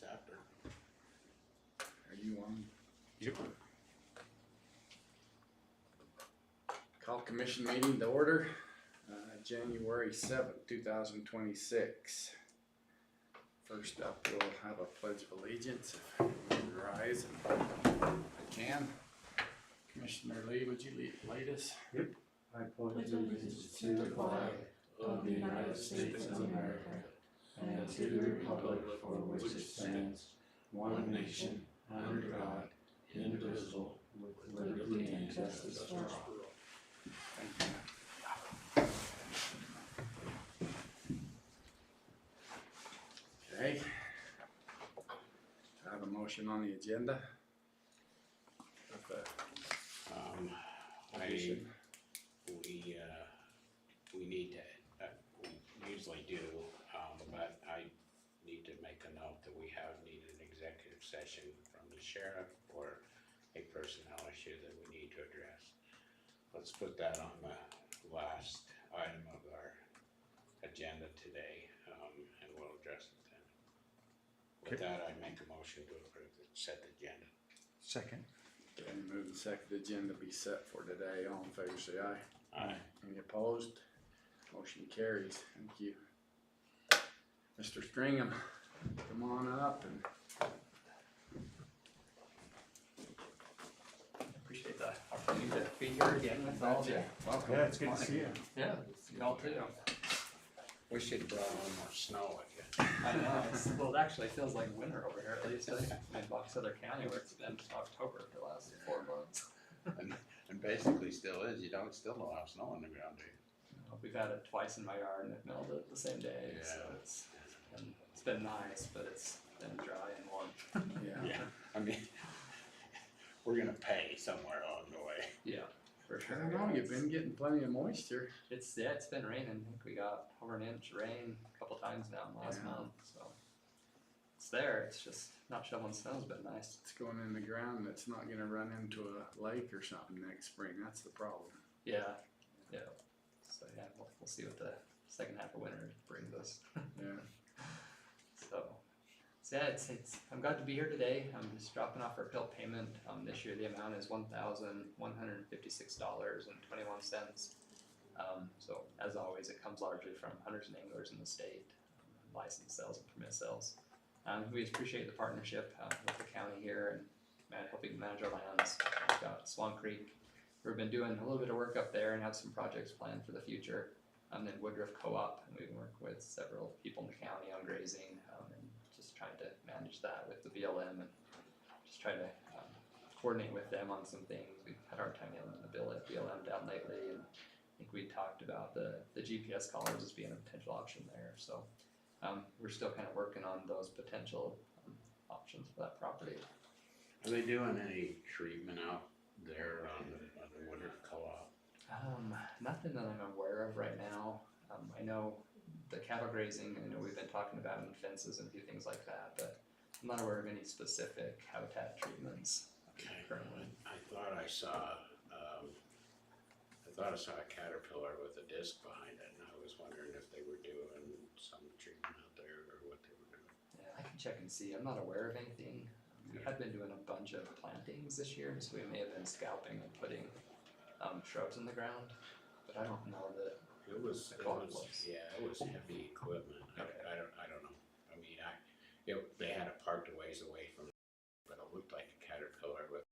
Chapter. Are you on? Yep. Call commission meeting to order, January 7th, 2026. First up, we'll have a pledge of allegiance. If you would rise and I can. Commissioner Lieu, would you lead us? Yep. I pledge allegiance to the flag of the United States of America and to the republic for which it stands, one nation, under God, indivisible, with liberty and justice for all. Thank you. Okay. I have a motion on the agenda. We need to, we usually do, but I need to make a note that we have needed an executive session from the sheriff for a personnel issue that we need to address. Let's put that on the last item of our agenda today, and we'll address it then. With that, I make a motion to approve the set agenda. Second. Okay, move the second agenda be set for today. All in favor say aye. Aye. Any opposed? Motion carries. Thank you. Mr. Stringham, come on up and Appreciate the opportunity to be here again with all of you. welcome. Yeah, it's good to see you. Yeah, y'all too. We should have brought on more snow with you. I know, well, it actually feels like winter over here, at least in Box Elder County where it's been October for the last 4 months. And basically still is, still don't have snow on the ground, do you? We've had it twice in my yard and it melted the same day, so Yeah. it's been nice, but it's been dry and warm. Yeah. I mean, we're gonna pay somewhere along the way. Yeah, for I sure. don't know, you've been getting plenty of moisture. It's been raining. I think we got over an inch of rain a couple times now in the last Yeah. month, so it's there. It's just not shoveling snow's been nice. It's going in the ground, it's not gonna run into a lake or something next spring, that's the problem. Yeah, yeah. So yeah, we'll see what the second half of winter brings us. Yeah. So yeah, it's I'm glad to be here today. I'm just dropping off our PILT payment. This year the amount is $1,156.21. So as always, it comes largely from hunters and anglers in the state, license sales and permit sales. We appreciate the partnership with the county here and helping manage our lands. We've got Swan Creek. We've been doing a little bit of work up there and have some projects planned for the future. And then Woodruff Co-op, and we work with several people in the county on grazing and just trying to manage that with the BLM and just try to coordinate with them on some things. We've had our time in the BLM down lately, and I think we talked about the GPS collars as being a potential option there. So we're still kind of working on those potential options for that property. Are they doing any treatment out there on the Woodruff Co-op? Nothing that I'm aware of right now. I know the cattle grazing, I know we've been talking about and fences and a few things like that, but I'm not aware of any specific habitat treatments currently. I thought I saw a caterpillar with a disc behind it, and I was wondering if they were doing some treatment out there or what they were doing. Yeah, I can check and see. I'm not aware of anything. We had been doing a bunch of plantings this year, so we may have been scalping and putting shrubs in the ground, but I don't know that. It was heavy equipment. Okay. I don't know. I mean, they had it parked a ways away from, but it looked like a caterpillar with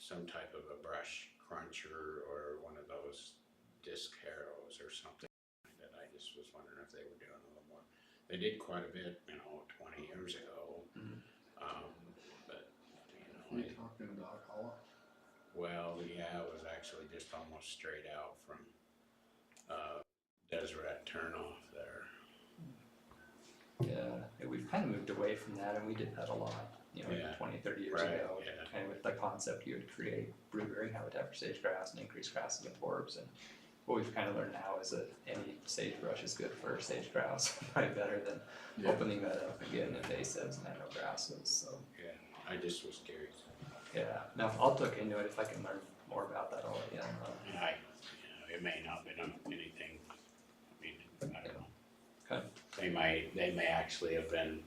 some type of a brush cruncher or one of those disc harrows or something. That I just was wondering if they were doing a little more. They did quite a bit, 20 years ago. Mm-hmm. But Are you talking about Hollow? well, yeah, it was actually just almost straight out from Deseret turnoff there. Yeah, we've kind of moved away from that, and we did that a lot, Yeah. 20, 30 years Right, ago. yeah. And with the concept, you would create brood-bearing habitat for sage-grouse and increase grasses and forbs. And what we've kind of learned now is that any sagebrush is good for sage-grouse, probably better than opening that up and getting invasives and no grasses. So Yeah, I just was curious. yeah, now I'll look into it if I can learn more about that. I'll let you know. It may not be done anything. I mean, I don't know. Okay. They they may actually have been,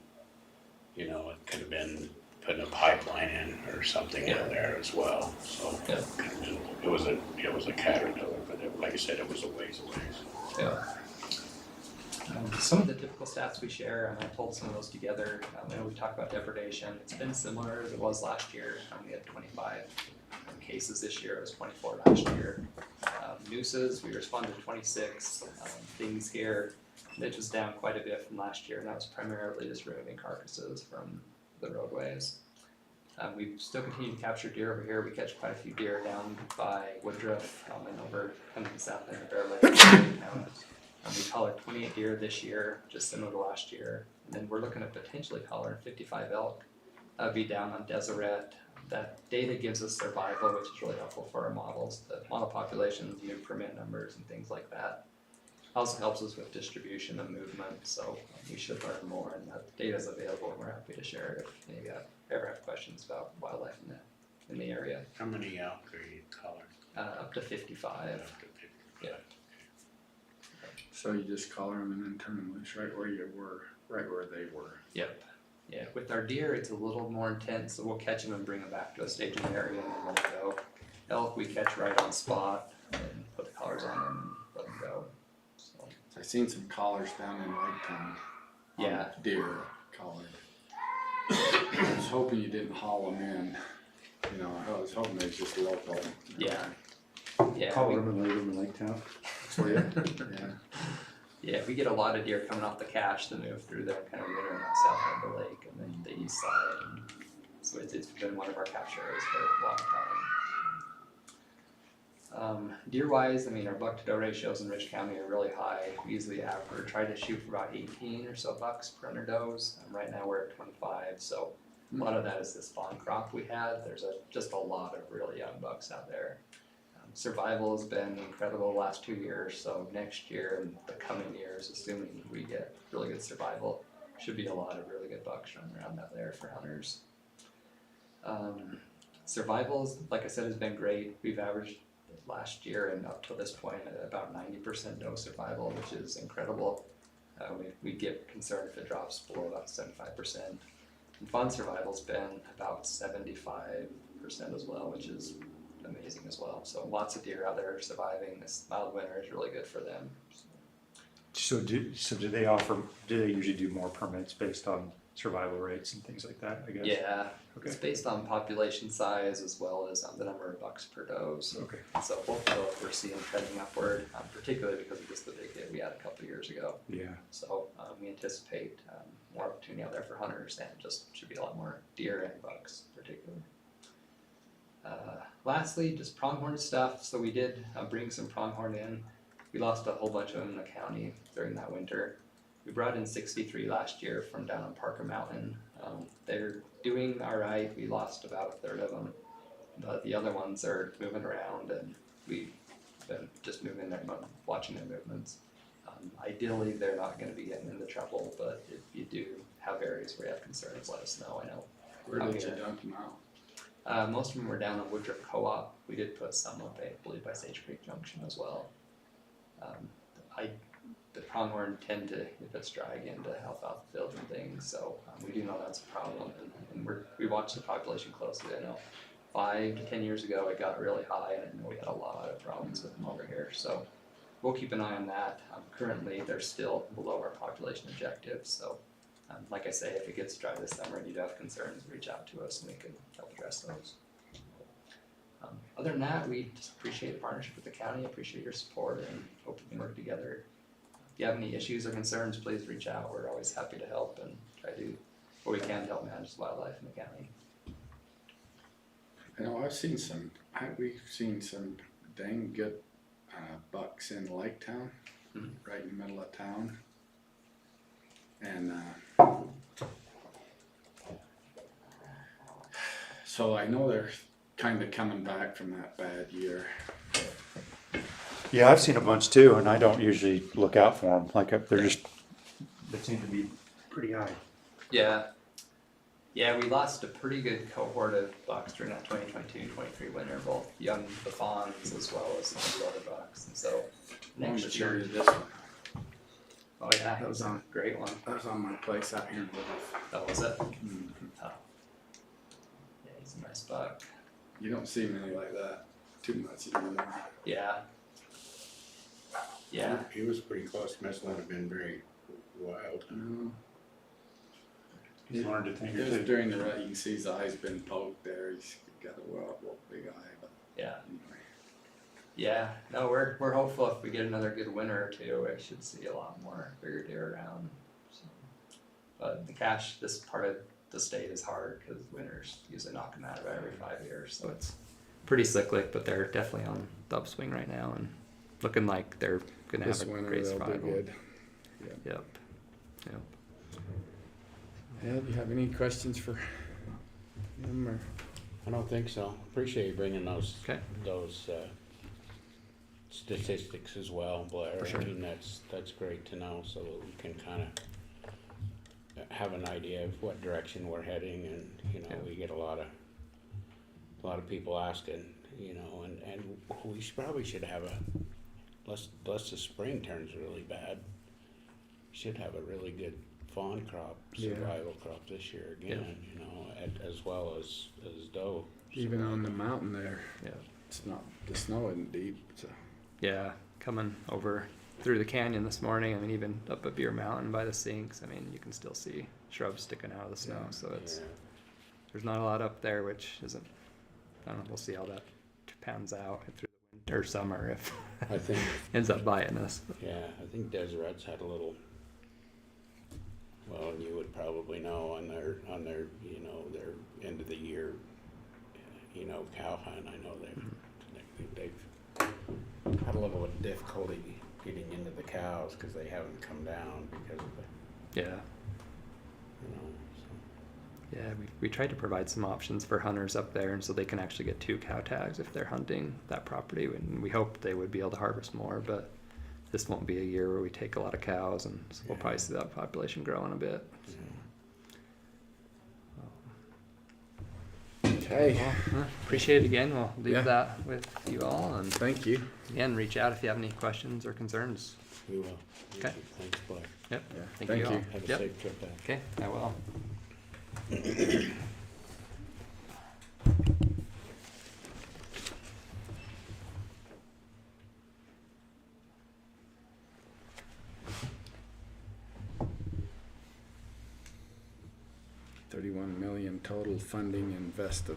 you know, it could have been putting a pipeline in or something in there as well, so. Yeah. It was a Caterpillar, but like I said, it was a ways away. Yeah. Some of the typical stats we share, and I pulled some of those together. I know we talked about depredation. It's been similar as it was last year. We had 25 cases this year. It was 24 last year. Nooses, we responded to 26. Things here, Mitch was down quite a bit from last year, and that was primarily just removing carcasses from the roadways. We still continue to capture deer over here. We catch quite a few deer down by Woodruff and over kind of the south end of Bear Lake. We collared 28 deer this year, just similar to last year. And then we're looking at potentially collaring 55 elk. That would be down on Deseret. That data gives us survival, which is really helpful for our models, the model populations, new permit numbers, and things like that. Also helps us with distribution and movement, so we should learn more, and that data is available, and we're happy to share it if any of you ever have questions about wildlife in the area. How many elk are you collaring? Up to 55. Yeah. So you just collar them and then turn them loose right where you were, right where they were. Yep. Yeah, with our deer, it's a little more intense, so we'll catch them and bring them back to a staging area and then let them go. Elk, we catch right on spot and put the collars on them and let them go. So, I seen some collars down in Laketown. Yeah. Deer collared. I was hoping you didn't haul them in. You know, I was hoping they was just local. yeah. Yeah. Collar them and leave them in Lake Town. For you? Yeah. Yeah, we get a lot of deer coming off the cache that move through there, kind of winter on the south end of the lake and then the east side. And so it's been one of our capture areas for a long time. Deer wise, I mean, our buck to doe ratios in Rich County are really high. We usually try to shoot for about 18 or so bucks per 100 does. Right now we're at 25, so a lot of that is this fawn crop we had. There's just a lot of really young bucks out there. Survival has been incredible the last 2 years, so next year and the coming years, assuming we get really good survival, should be a lot of really good bucks running around out there for hunters. Survivals, like I said, has been great. We've averaged last year and up to this point at about 90% doe survival, which is incredible. We get concerned if it drops below about 75%. And fawn survival's been about 75% as well, which is amazing as well. So lots of deer out there surviving. This mild winter is really good for them. So do they usually do more permits based on survival rates and things like that, I guess? Yeah, Okay. it's based on population size as well as the number of bucks per doe. So, Okay. so both of those we're seeing trending upward, particularly because of just the big hit we had a couple of years ago. Yeah. So we anticipate more opportunity out there for hunters, and just should be a lot more deer and bucks particularly. Lastly, just pronghorn stuff. So we did bring some pronghorn in. We lost a whole bunch of them in the county during that winter. We brought in 63 last year from down on Parker Mountain. They're doing all right. We lost about a third of them, but the other ones are moving around, and we've been just moving their, watching their movements. Ideally, they're not going to be getting into trouble, but if you do have areas where you have concerns, let us know. I know. Where did you dump them out? Most of them were down on Woodruff Co-op. We did put some up, I believe, by Sage Creek Junction as well. The pronghorn tend to, if it's dry again, to alfalfa fields and things, so we do know that's a problem, and we watch the population closely. I know 5 to 10 years ago it got really high, and I know we had a lot of problems with them over here, so we'll keep an eye on that. Currently they're still below our population objectives, so like I say, if it gets dry this summer and you do have concerns, reach out to us and we can help address those. Other than that, we just appreciate the partnership with the county, appreciate your support, and hope we can work together. If you have any issues or concerns, please reach out. We're always happy to help and try to do what we can to help manage wildlife in the county. I know we've seen some dang good bucks in Lake Town, right in the middle of town. And so I know they're kind of coming back from that bad year. Yeah, I've seen a bunch too, and I don't usually look out for them. Like they seem to be pretty high. Yeah, we lost a pretty good cohort of bucks during that 2022-23 winter, both young the fawns as well as some of the other bucks. And so next year, this one. Oh yeah, that was a great one. That was on my place out here in Live. That was it. Mhm. Oh. Yeah, he's a nice buck. You don't see many like that too much anymore. Yeah. Yeah. He was pretty close, must not have been very wild. No. He's learned a thing or Just two. during the rut, you can see his eye's been poked there. He's got a well, big eye, but Yeah. anyway. Yeah. No, we're hopeful if we get another good winter or two, we should see a lot more bigger deer around. So. But the cache, this part of the state is hard because winters usually knock them out about every 5 years. So it's pretty cyclic, but they're definitely on the upswing right now and looking like they're gonna This have a winter great they'll do survival. good. Yep. Yeah, do you have any questions for him or? I don't think so. Appreciate you bringing those, Okay. those, statistics as well, Blair. For sure. I mean, that's great to know, so that we can kinda have an idea of what direction we're heading, and, you know, Yeah. we get a lot of people asking, you know, and we probably should have unless the spring turns really bad, we should have a really good fawn crop, Yeah. survival crop this year again, you know, as well as doe. Even on the mountain there, Yeah. it's not, the snow isn't deep, so. Yeah, coming over through the canyon this morning. I mean, even up at Beer Mountain by the sinks. I mean, you can still see shrubs sticking out of the snow. Yeah. So it's Yeah. there's not a lot up there, which isn't. I don't know. We'll see how that pans out through the winter, or summer if I think, ends up biting us. yeah, I think Deseret's had a little, well, you would probably know on their, you know, their end of the year, you know, cow hunt. I know they've had a little bit of difficulty getting into the cows because they haven't come down because of the, Yeah. you know, so. Yeah, we tried to provide some options for hunters up there, and so they can actually get 2 cow tags if they're hunting that property. And we hoped they would be able to harvest more, but this won't be a year where we take a lot of cows, and so we'll probably see that population growing a bit. So. Okay, Appreciate it again. We'll leave Yeah. that with you all, and thank you. again, reach out if you have any questions or concerns. We will. Thank Okay. you. Thanks, Blair. Yep. Yeah, Thank thank you all. you. Have a Yep. safe trip back. Okay, I will. $31 million total funding invested.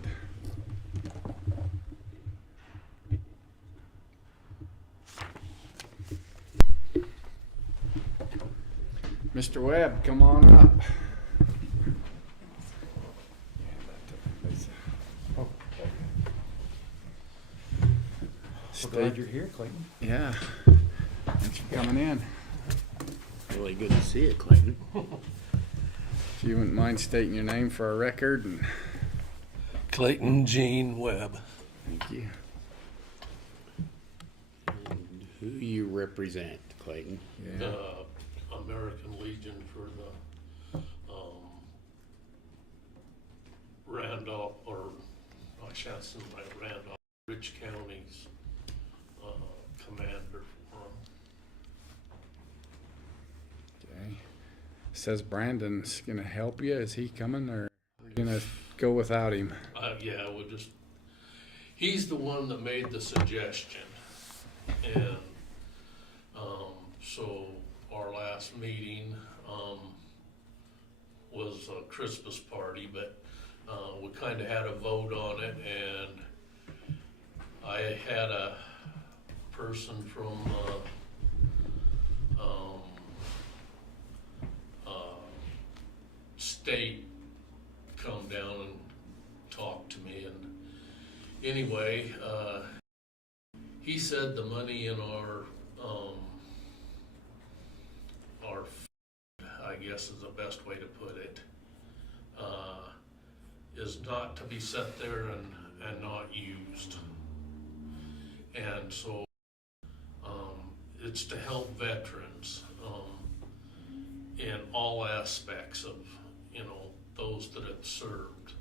Mr. Webb, come on up. Glad you're here, Clayton. Yeah, thanks for coming in. Really good to see you, Clayton. If you wouldn't mind stating your name for our record, and Clayton Gene Webb. thank you. And who you represent, Clayton? Yeah. American Legion for the Randolph, or I shan't say Randolph, Rich County's commander for 'em. Okay. Says Brandon's gonna help you. Is he coming, or are you gonna go without him? Yeah, he's the one that made the suggestion. And, so our last meeting, was a Christmas party, but, we kinda had a vote on it, and I had a person from, state come down and talk to me, and anyway, he said the money in our I guess is the best way to put it, is not to be set there and not used. And so, it's to help veterans, in all aspects of, you know, those that have served.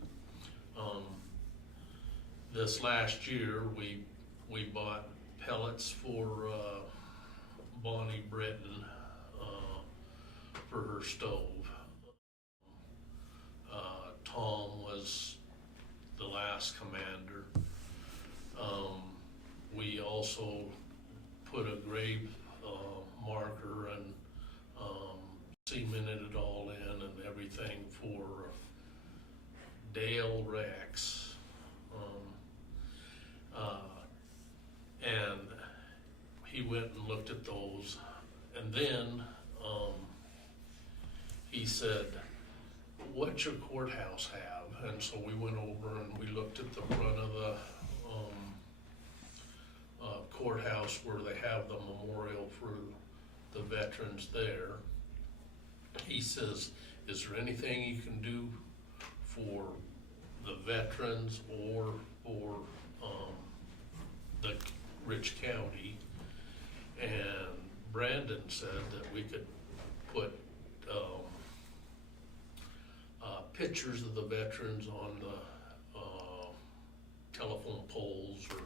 This last year, we bought pellets for, Bonnie Britton, for her stove. Tom was the last commander. We also put a grave marker and cemented it all in and everything for Dale Rex. And he went and looked at those, and then he said, "What's your courthouse have?" And so we went over and we looked at the front of the courthouse where they have the memorial for the veterans there. He says, "Is there anything you can do for the veterans or for the Rich County?" And Brandon said that we could put pictures of the veterans on the telephone poles or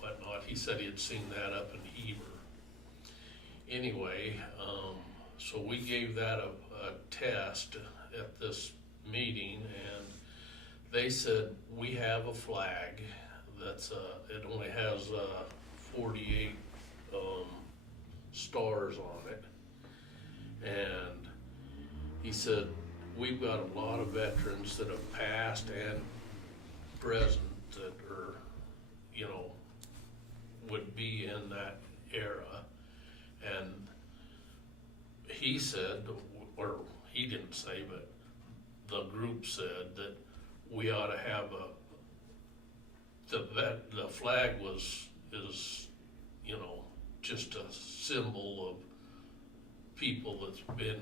whatnot. He said he had seen that up in Heber. Anyway, so we gave that a test at this meeting, and they said we have a flag that's it only has 48 stars on it, and he said we've got a lot of veterans that have passed and present that are, you know, would be in that era. And he said, or he didn't say, but the group said that we ought to have the flag is, you know, just a symbol of people that's been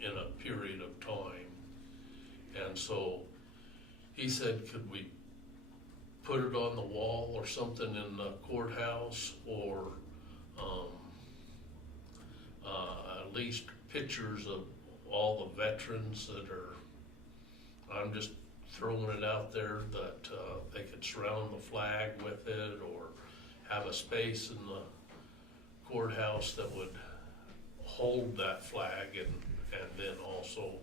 in a period of time. And so he said, could we put it on the wall or something in the courthouse, or at least pictures of all the veterans that are, I'm just throwing it out there, that they could surround the flag with it, or have a space in the courthouse that would hold that flag, and then also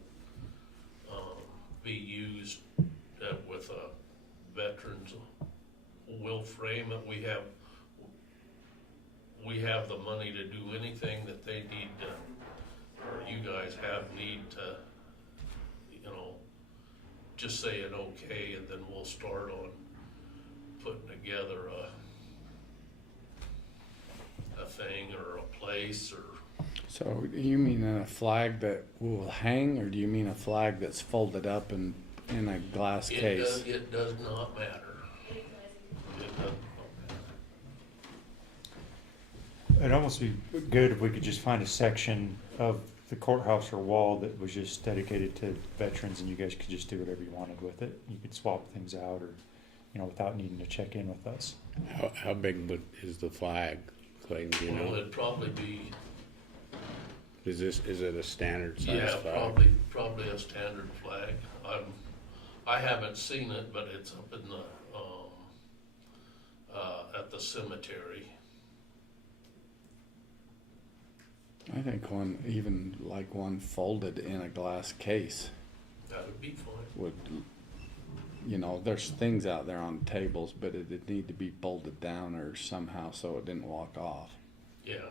be used with veterans. We'll frame it. We have the money to do anything that they need to, or you guys need to, you know, just say an okay, and then we'll start on putting together a thing or a place. Or So you mean a flag that will hang, or do you mean a flag that's folded up and in a glass case? It does not matter. It does not matter. It'd almost be good if we could just find a section of the courthouse or wall that was just dedicated to veterans, and you guys could just do whatever you wanted with it. You could swap things out, or, you know, without needing to check in with us. How big is the flag, Clayton, do you Well, know? it'd probably be, Is it a standard size yeah, flag? probably a standard flag. I haven't seen it, but it's up in the at the cemetery. I think one folded in a glass case That would be fine. would, you know, there's things out there on tables, but it'd need to be bolted down or somehow so it didn't walk off. Yeah.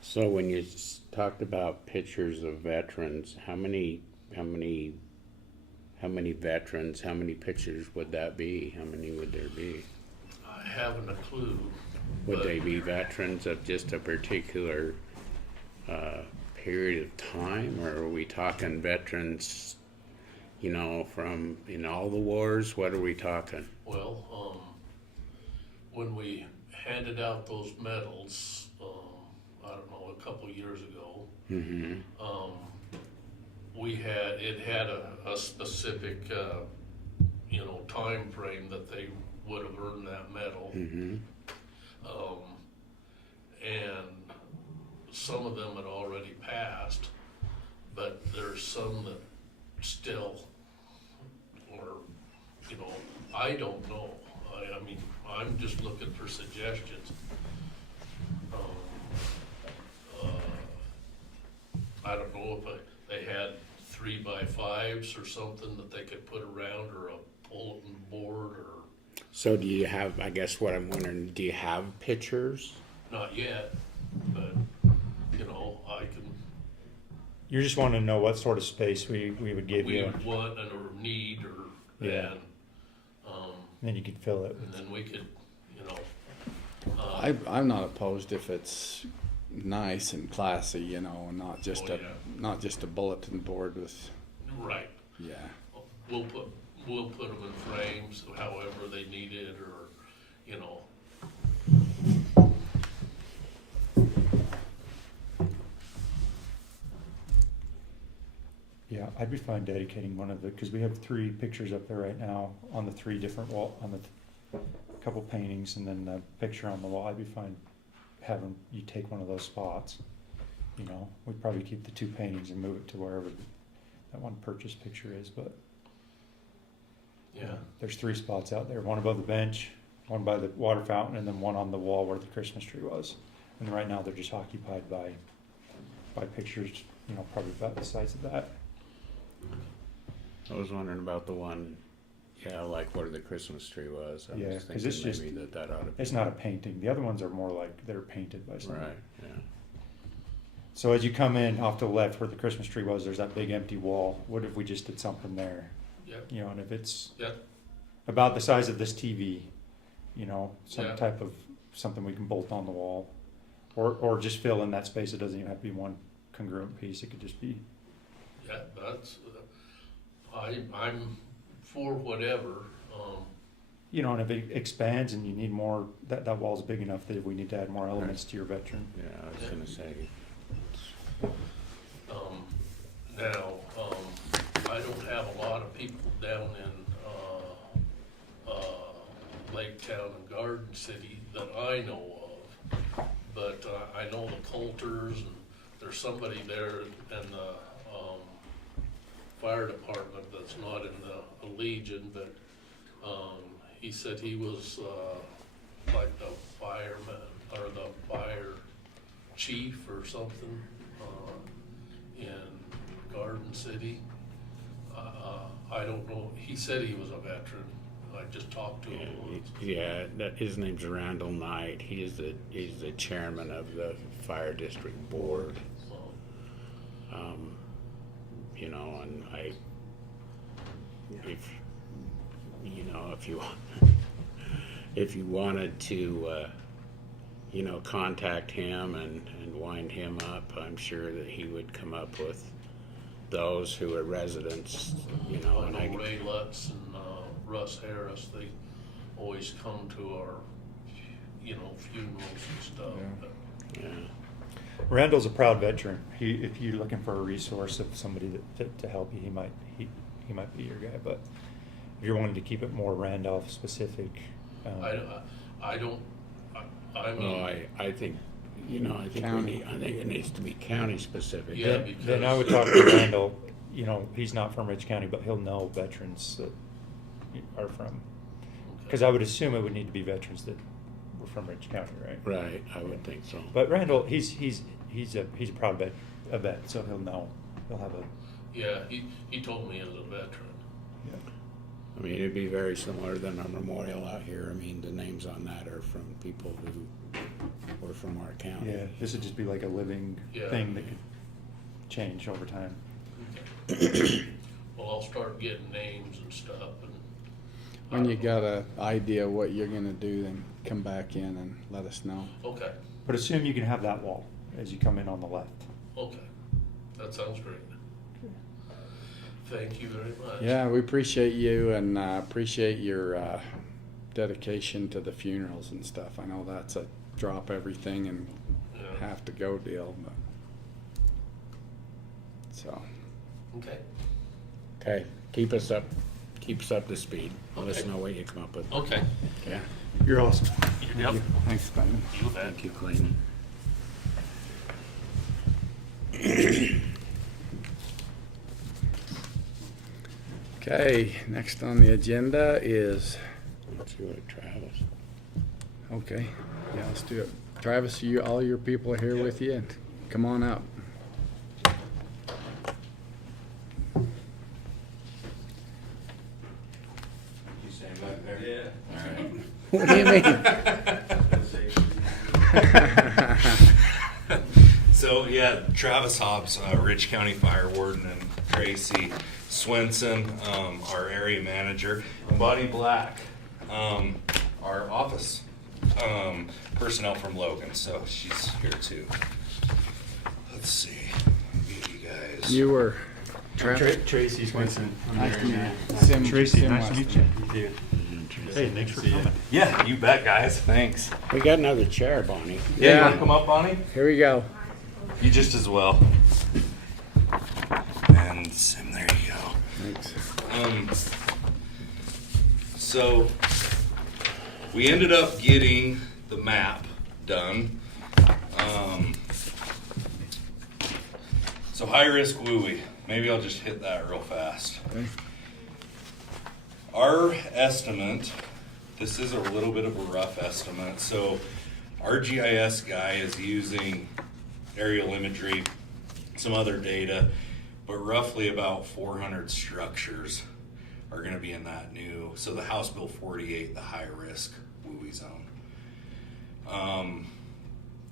So when you talked about pictures of veterans, how many veterans, how many pictures would that be? How many would there be? I haven't a clue. Would but they be veterans of just a particular period of time, or are we talking veterans, you know, from in all the wars? What are we talking? Well, when we handed out those medals, I don't know, a couple years ago, Mm-hmm. it had a specific, you know, time frame that they would have earned that medal. Mm-hmm. And some of them had already passed, but there's some that still, or, you know, I don't know. I mean, I'm just looking for suggestions. I don't know if they had 3x5s or something that they could put around, or a bulletin board, or So do you have, I guess what I'm wondering, do you have pictures? not yet, but, you know, I can, You're just wanting to know what sort of space we would give we you, would want and or need, or, Yeah. and, then you could fill it. and then we could, you know, I'm not opposed if it's nice and classy, you know, and not just Oh, a, yeah. not just a bulletin board with, right. yeah. We'll put them in frames, however they need it, or, you know. Yeah, I'd be fine dedicating one of the, because we have 3 pictures up there right now on the 3 different wall, on the couple paintings, and then the picture on the wall. I'd be fine having you take one of those spots. You know, we'd probably keep the 2 paintings and move it to wherever that one purchase picture is, but Yeah, there's 3 spots out there, one above the bench, one by the water fountain, and then one on the wall where the Christmas tree was. And right now they're just occupied by pictures, you know, probably about the size of that. I was wondering about the one, yeah, like where the Christmas tree was. I Yeah, was 'cause it's thinking maybe that ought to be. It's not a painting. The other ones are more like they're painted by someone. Right, yeah. So as you come in off to the left where the Christmas tree was, there's that big empty wall. What if we just did something there? Yep. You know, and if it's Yep. about the size of this TV, you know, some Yeah. type of, something we can bolt on the wall. Or just fill in that space. It doesn't even have to be one congruent piece. It could just be, yeah, that's, I'm for whatever, you know, and if it expands and you need more, that wall's big enough that if we need to add more elements to your veteran. Yeah, I was gonna say, now, I don't have a lot of people down in, Lake Town and Garden City that I know of. But, I know the Coulters, and there's somebody there in the, fire department that's not in the Legion, but, he said he was, like the fireman, or the fire chief or something, in Garden City. I don't know, he said he was a veteran, I just talked to him once. yeah, his name's Randall Knight. He's the chairman of the fire district board. You know, and if you wanted to, you know, contact him and wind him up, I'm sure that he would come up with those who are residents, you know, I and know Ray Lutz and, Russ Harris, they always come to our, you know, funerals and stuff, Yeah. but, yeah. Randall's a proud veteran. If you're looking for a resource of somebody to help you, he might be your guy. But if you're wanting to keep it more Randolph specific, I mean. Well, I think, you know, I think it needs to be county specific. Yeah, then I would because- talk to Randall. You know, he's not from Rich County, but he'll know veterans that are from. Because I would assume it would need to be veterans that were from Rich County, right? Right, I would think so. But Randall, he's a proud vet, so he'll know. He'll have a. Yeah, he told me as a veteran. I mean, it'd be very similar than our memorial out here. I mean, the names on that are from people who were from our county. Yeah, this would just be like a living Yeah. thing that could change over time. Well, I'll start getting names and stuff, and. When you got a idea what you're gonna do, then come back in and let us know. Okay, But assume you can have that wall as you come in on the left. okay, that sounds great. Thank you very much. Yeah, we appreciate you and appreciate your dedication to the funerals and stuff. I know that's a drop everything and Yeah. have to go deal, but so. Okay, Okay, keep us up to speed. Let us Okay. know what you come up with. okay. Yeah. You're awesome. Yep. Thanks, Clayton. You bet. Thank you, Clayton. Okay, next on the agenda is Let's see what Travis. Okay, yeah, let's do it. Travis, all your people are here with you, and come on up. You stand back there? Yeah. Alright. What do you mean? So yeah, Travis Hobbs, Rich County Fire Warden, and Tracy Swenson, our area manager, and Bonnie Black, our office personnel from Logan. So she's here too. Let's see, get you guys. You were Travis. Tracy Swenson. Nice to meet you. Sim- Tracy, Sim nice to Weston. meet you. Hey, thanks for coming. Yeah, you bet, guys. Thanks. We got another chair, Bonnie. Yeah, you Yeah. want to come up, Bonnie? Here we go. You just as well. And Sim, there you go. Thanks. So we ended up getting the map done. So high risk WUI. Maybe I'll just hit that real fast. Okay. Our estimate, this is a little bit of a rough estimate. So our GIS guy is using aerial imagery, some other data, but roughly about 400 structures are going to be in that new, so the House Bill 48, the high risk WUI zone.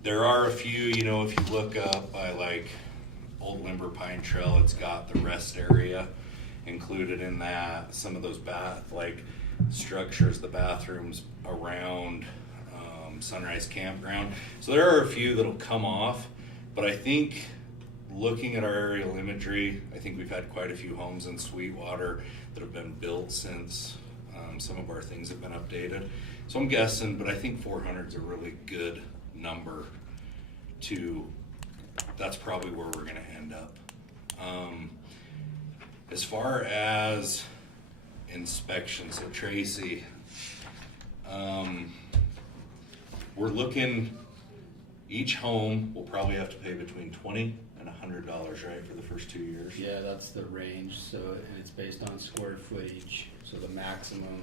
There are a few, you know, if you look up by like Old Limber Pine Trail, it's got the rest area included in that, some of those like structures, the bathrooms around Sunrise Campground. So there are a few that'll come off, but I think looking at our aerial imagery, I think we've had quite a few homes in Sweetwater that have been built since some of our things have been updated. So I'm guessing, but I think 400 is a really good number that's probably where we're gonna end up. As far as inspections, so Tracy, we're looking, each home will probably have to pay between $20 and $100, right, for the first 2 years? Yeah, that's the range, so, and it's based on square footage, so the maximum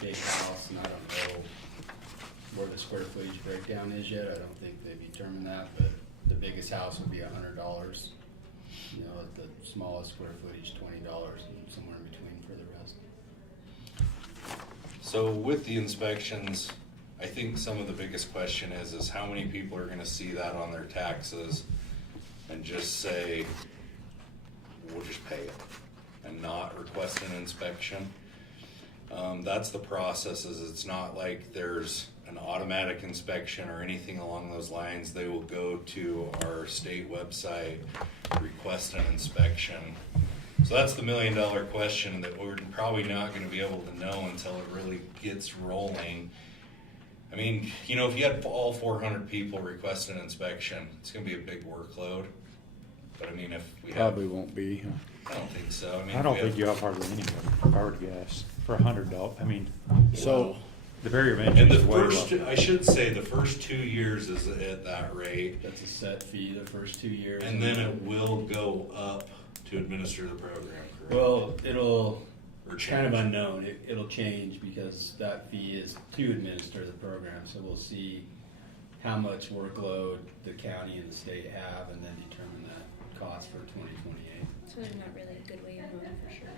big house, and I don't know where the square footage breakdown is yet, I don't think they've determined that, but the biggest house would be $100. You know, the smallest square footage, $20, and somewhere in between for the rest. So with the inspections, I think some of the biggest question is how many people are gonna see that on their taxes and just say, we'll just pay it and not request an inspection. That's the process, is it's not like there's an automatic inspection or anything along those lines. They will go to our state website, request an inspection. So that's the $1 million question that we're probably not gonna be able to know until it really gets rolling. I mean, you know, if you had all 400 people request an inspection, it's gonna be a big workload. But I mean, if we have, Probably won't be. I don't think so. I mean, I if don't we think have- you have hardly any, if I were to guess, for $100. I mean, So, the barrier of entry And the is way first, low. I should say, the first 2 years is at that rate, That's a set fee the first 2 years. and then it will go up to administer the program, correct? Well, it'll, Or kind of change. unknown, it'll change because that fee is to administer the program, so we'll see how much workload the county and the state have, and then determine that cost for 2028. So there's not really a good way of knowing for sure.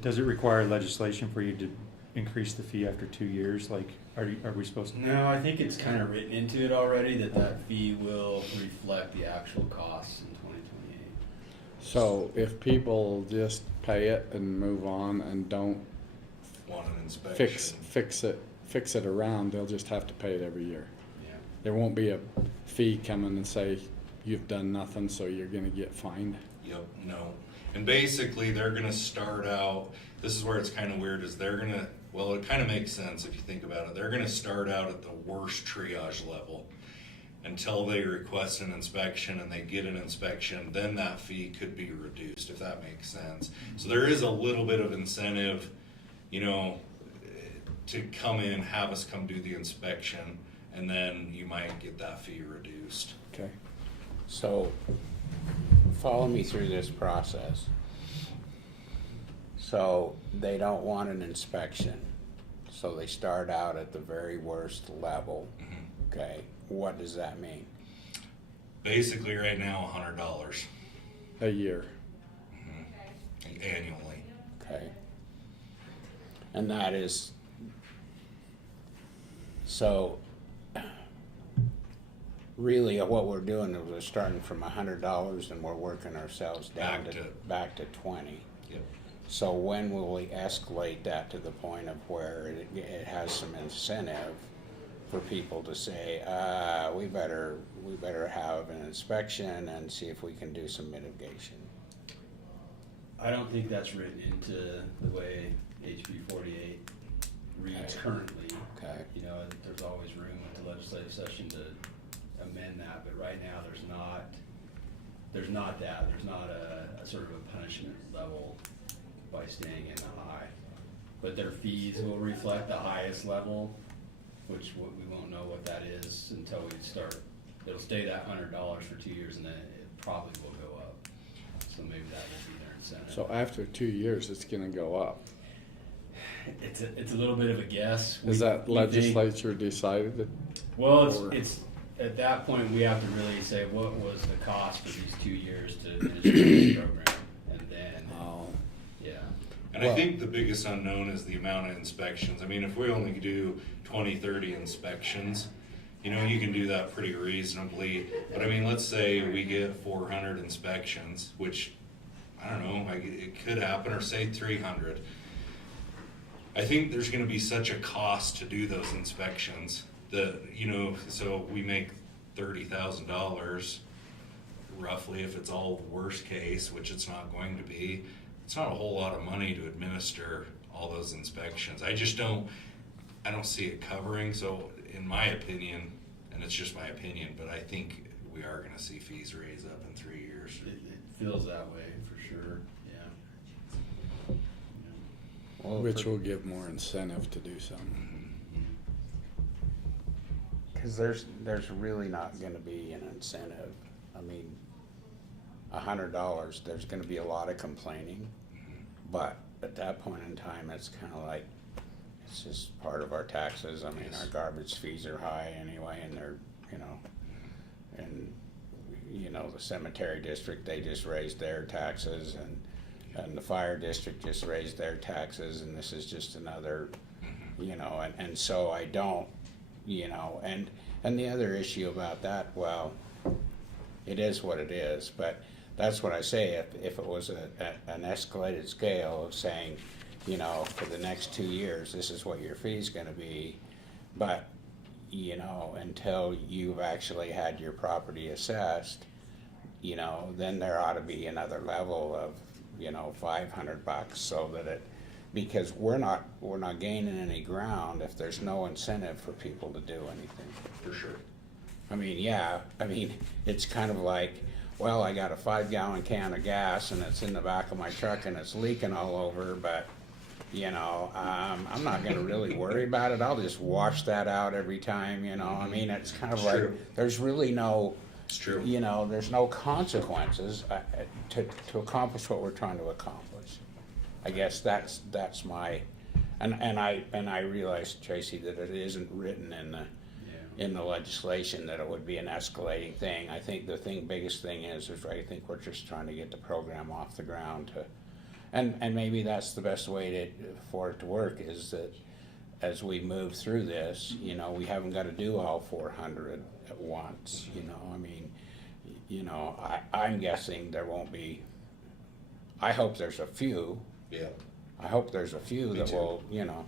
Does it require legislation for you to increase the fee after 2 years? Like, are we supposed to? No, I think it's kind of written into it already that that fee will reflect the actual costs in 2028. so if people just pay it and move on and don't Want an inspection. fix it around, they'll just have to pay it every year. Yeah. There won't be a fee coming and say, you've done nothing, so you're gonna get fined. Yep, no. And basically, they're gonna start out, this is where it's kinda weird, is they're gonna, well, it kinda makes sense if you think about it. They're gonna start out at the worst triage level until they request an inspection and they get an inspection, then that fee could be reduced, if that makes sense. So there is a little bit of incentive, you know, to come in, have us come do the inspection, and then you might get that fee reduced. Okay. So, follow me through this process. So, they don't want an inspection. So they start out at the very worst level, okay? What does that mean? Basically, right now, $100 A year. annually. Okay. And that is, so really what we're doing is we're starting from $100 and we're working ourselves down back to 20. Yep. So when will we escalate that to the point of where it has some incentive for people to say, we better have an inspection and see if we can do some mitigation? I don't think that's written into the way HB 48 reads currently. Okay. You know, there's always room at the legislative session to amend that, but right now there's not that. There's not a sort of a punishment level by staying in the high. But their fees will reflect the highest level, which we won't know what that is until we start. It'll stay that $100 for 2 years, and then it probably will go up. So maybe that will be their incentive. So after 2 years, it's gonna go up. It's a little bit of a guess. Is that we think- legislature decided it? Well, or- it's at that point we have to really say what was the cost for these 2 years to administer this program, and then yeah. And I think the biggest unknown is the amount of inspections. I mean, if we only do 20, 30 inspections, you know, you can do that pretty reasonably. But I mean, let's say we get 400 inspections, which, I don't know, it could happen, or say 300. I think there's gonna be such a cost to do those inspections that, you know, so we make $30,000 roughly if it's all worst case, which it's not going to be. It's not a whole lot of money to administer all those inspections. I don't see it covering, so in my opinion, and it's just my opinion, but I think we are gonna see fees raise up in 3 years. It feels that way for sure. Yeah. Well, Which will give more incentive to do something. because there's really not gonna be an incentive. I mean, $100, there's gonna be a lot of complaining, but at that point in time, it's kinda like, it's just part of our taxes. I mean, Yes. our garbage fees are high anyway, and they're, you know, and, you know, the cemetery district, they just raised their taxes, and the fire district just raised their taxes, and this is just another, you know, and so I don't, you know, and the other issue about that, well, it is what it is, but that's what I say, if it was an escalated scale of saying, you know, for the next 2 years, this is what your fee's gonna be, but, you know, until you've actually had your property assessed, you know, then there ought to be another level of, you know, $500, so that it, because we're not gaining any ground if there's no incentive for people to do anything. For sure. I mean, yeah, I mean, it's kind of like, well, I got a 5-gallon can of gas and it's in the back of my truck and it's leaking all over, but, you know, I'm not gonna really worry about it. I'll just wash that out every time, you know. I mean, it's kind of It's like, true. there's really no, It's true. you know, there's no consequences to accomplish what we're trying to accomplish. I guess that's my, and I realize, Tracy, that it isn't written in the legislation that it would be an escalating thing. I think the biggest thing is I think we're just trying to get the program off the ground and maybe that's the best way for it to work, is that as we move through this, you know, we haven't got to do all 400 at once, you know. I mean, you know, I'm guessing there won't be, I hope there's a few. Yeah. I hope there's a few Me that too. will, you know,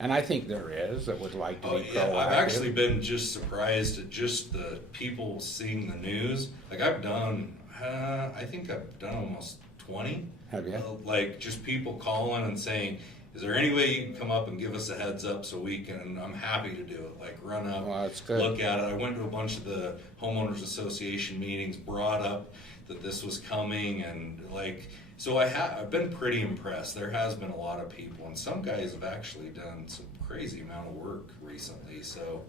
and I think there is, that would like to Oh, be yeah, proactive. I've actually been just surprised at just the people seeing the news. Like I've done, I think I've done almost 20. Have you? Like just people calling and saying, is there any way you can come up and give us a heads up so we can, I'm happy to do it, like run up, Well, that's good. look at it. I went to a bunch of the homeowners association meetings, brought up that this was coming, and like, so I've been pretty impressed. There has been a lot of people, and some guys have actually done some crazy amount of work recently. So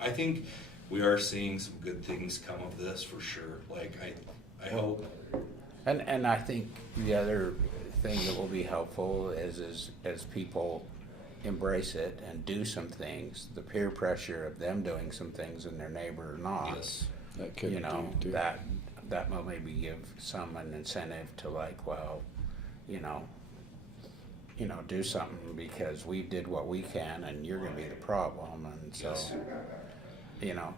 I think we are seeing some good things come of this for sure. Like I hope. And I think the other thing that will be helpful is as people embrace it and do some things, the peer pressure of them doing some things and their neighbor not. Yes. That could You be know, too. that will maybe give some an incentive to like, well, you know, do something because we did what we can and you're gonna be the problem, and so, Yes. you know,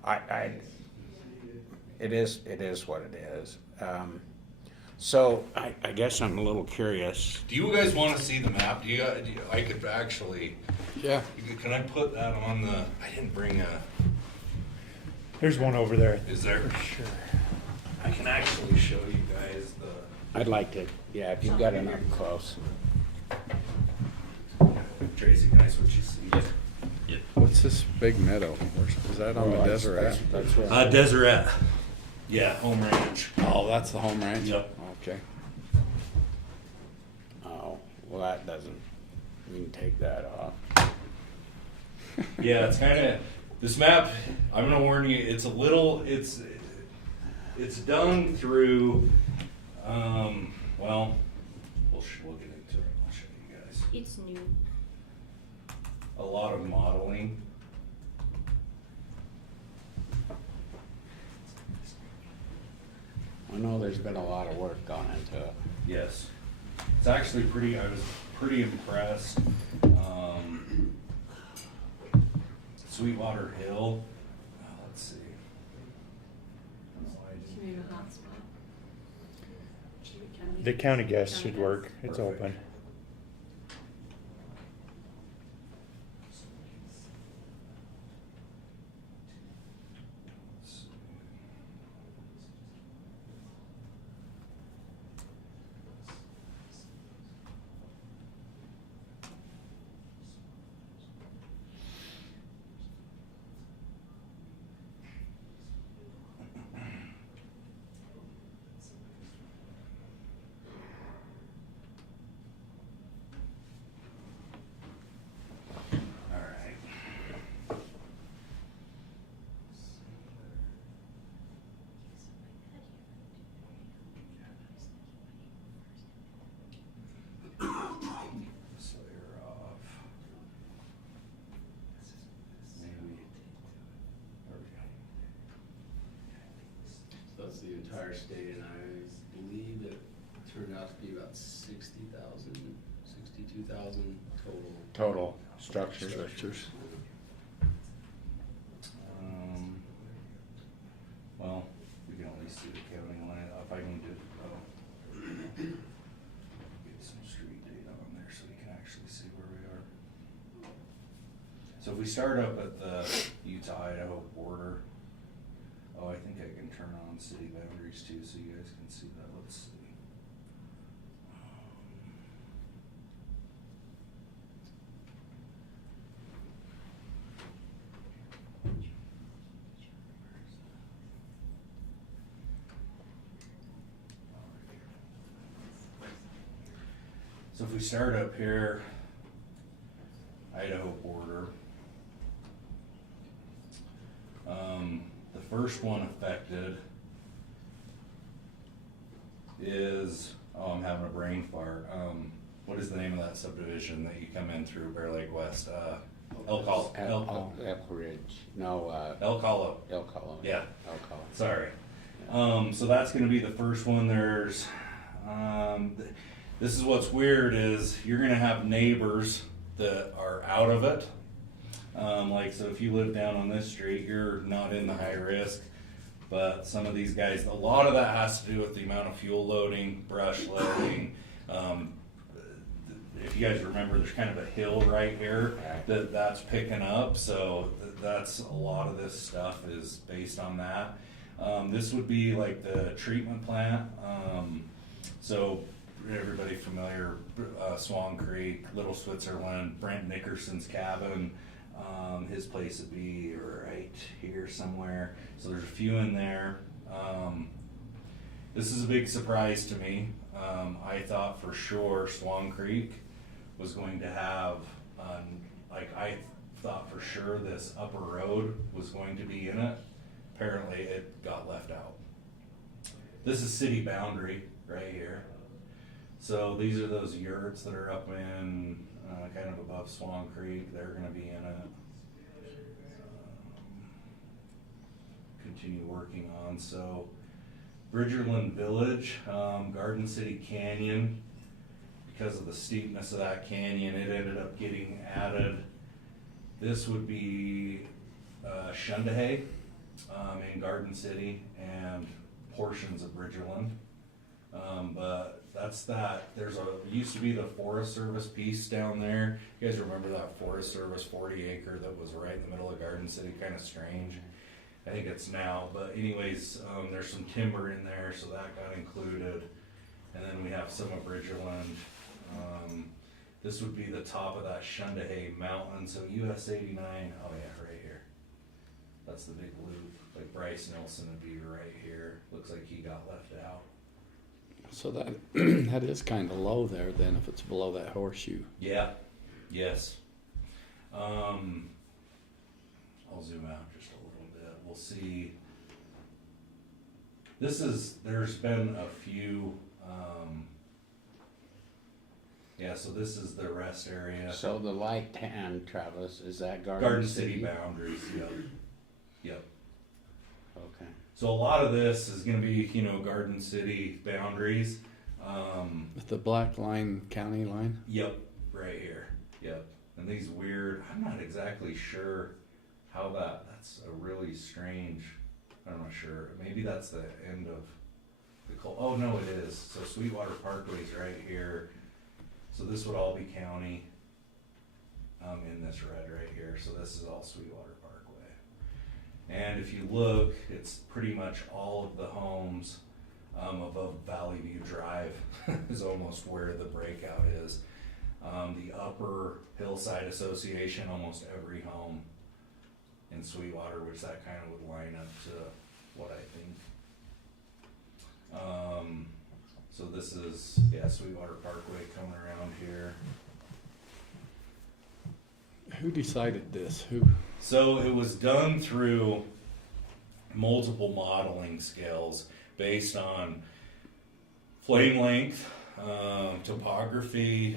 it is what it is. So I guess I'm a little curious. Do you guys wanna see the map? I could actually, Yeah. can I put that on the, I didn't bring There's one over there. is there? For sure. I can actually show you guys the. I'd like to, yeah, if you've got it up close. Tracy, can I switch you seats? What's this big meadow? Is that on the Deseret? That's right. Deseret. Yeah, home range. Oh, that's the home ranch? Yep. Okay. Oh, well, that doesn't, we can take that off. Yeah, it's kinda, this map, I'm gonna warn you, it's a little, it's done through, well, we'll get into it, I'll show you guys. It's new. A lot of modeling. I know there's been a lot of work gone into it. Yes. It's actually I was pretty impressed. Sweetwater Hill, let's see. The county guest should work. It's Perfect. open. That's the entire state, and I believe it turned out to be about 62,000 total. Structures. Well, we can at least see the county line, if I can get some street data on there so we can actually see where we are. So if we start up at the Utah-Idaho border, oh, I think I can turn on city boundaries too, so you guys can see that, let's see. So if we start up here, Idaho border, the first one affected is, oh, I'm having a brain fart. What is the name of that subdivision that you come in through Bear Lake West? Elk Hollow. Elk Ridge, no, Elk Hollow. Elk Hollow. Yeah. Elk Hollow. Sorry. So that's gonna be the first one. There's, this is what's weird is you're gonna have neighbors that are out of it. Like, so if you live down on this street, you're not in the high risk, but some of these guys, a lot of that has to do with the amount of fuel loading, brush loading. If you guys remember, there's kind of a hill right here that's picking up, so that's a lot of this stuff is based on that. This would be like the treatment plant. So everybody familiar, Swan Creek, Little Switzerland, Brent Nickerson's cabin, his place would be right here somewhere. So there's a few in there. This is a big surprise to me. I thought for sure Swan Creek was going to have, I thought for sure this upper road was going to be in it. Apparently it got left out. This is city boundary right here. So these are those yurts that are up in kind of above Swan Creek, they're gonna be in it. Continue working on, so Bridgerland Village, Garden City Canyon, because of the steepness of that canyon, it ended up getting added. This would be Shundahay in Garden City and portions of Bridgerland. But that's that. Used to be the Forest Service piece down there. You guys remember that Forest Service 40 acre that was right in the middle of Garden City? Kind of strange. I think it's now, but anyways, there's some timber in there, so that got included. And then we have some of Bridgerland. This would be the top of that Shundahay mountain, so US 89, oh yeah, right here. That's the big loop, like Bryce Nelson would be right here. Looks like he got left out. So that, that is kinda low there then, if it's below that horseshoe. Yeah, yes. I'll zoom out just a little bit. We'll see. There's been a few, yeah, so this is the rest area. So the light tan, Travis, is that Garden City boundaries, yep. Yep. Okay. So a lot of this is gonna be, Garden City boundaries. With the black line, county line? Yep, right here, yep. And these weird, I'm not exactly sure how that's a really strange, I'm not sure. Maybe that's the end of the oh no it is. So Sweetwater Parkway's right here. So this would all be county, in this red right here. So this is all Sweetwater Parkway. And if you look, it's pretty much all of the homes above Valley View Drive is almost where the breakout is. The Upper Hillside Association, almost every home in Sweetwater, which that kind of would line up to what I think. So this is, Sweetwater Parkway coming around here. Who decided this? So it was done through multiple modeling scales based on flame length, topography.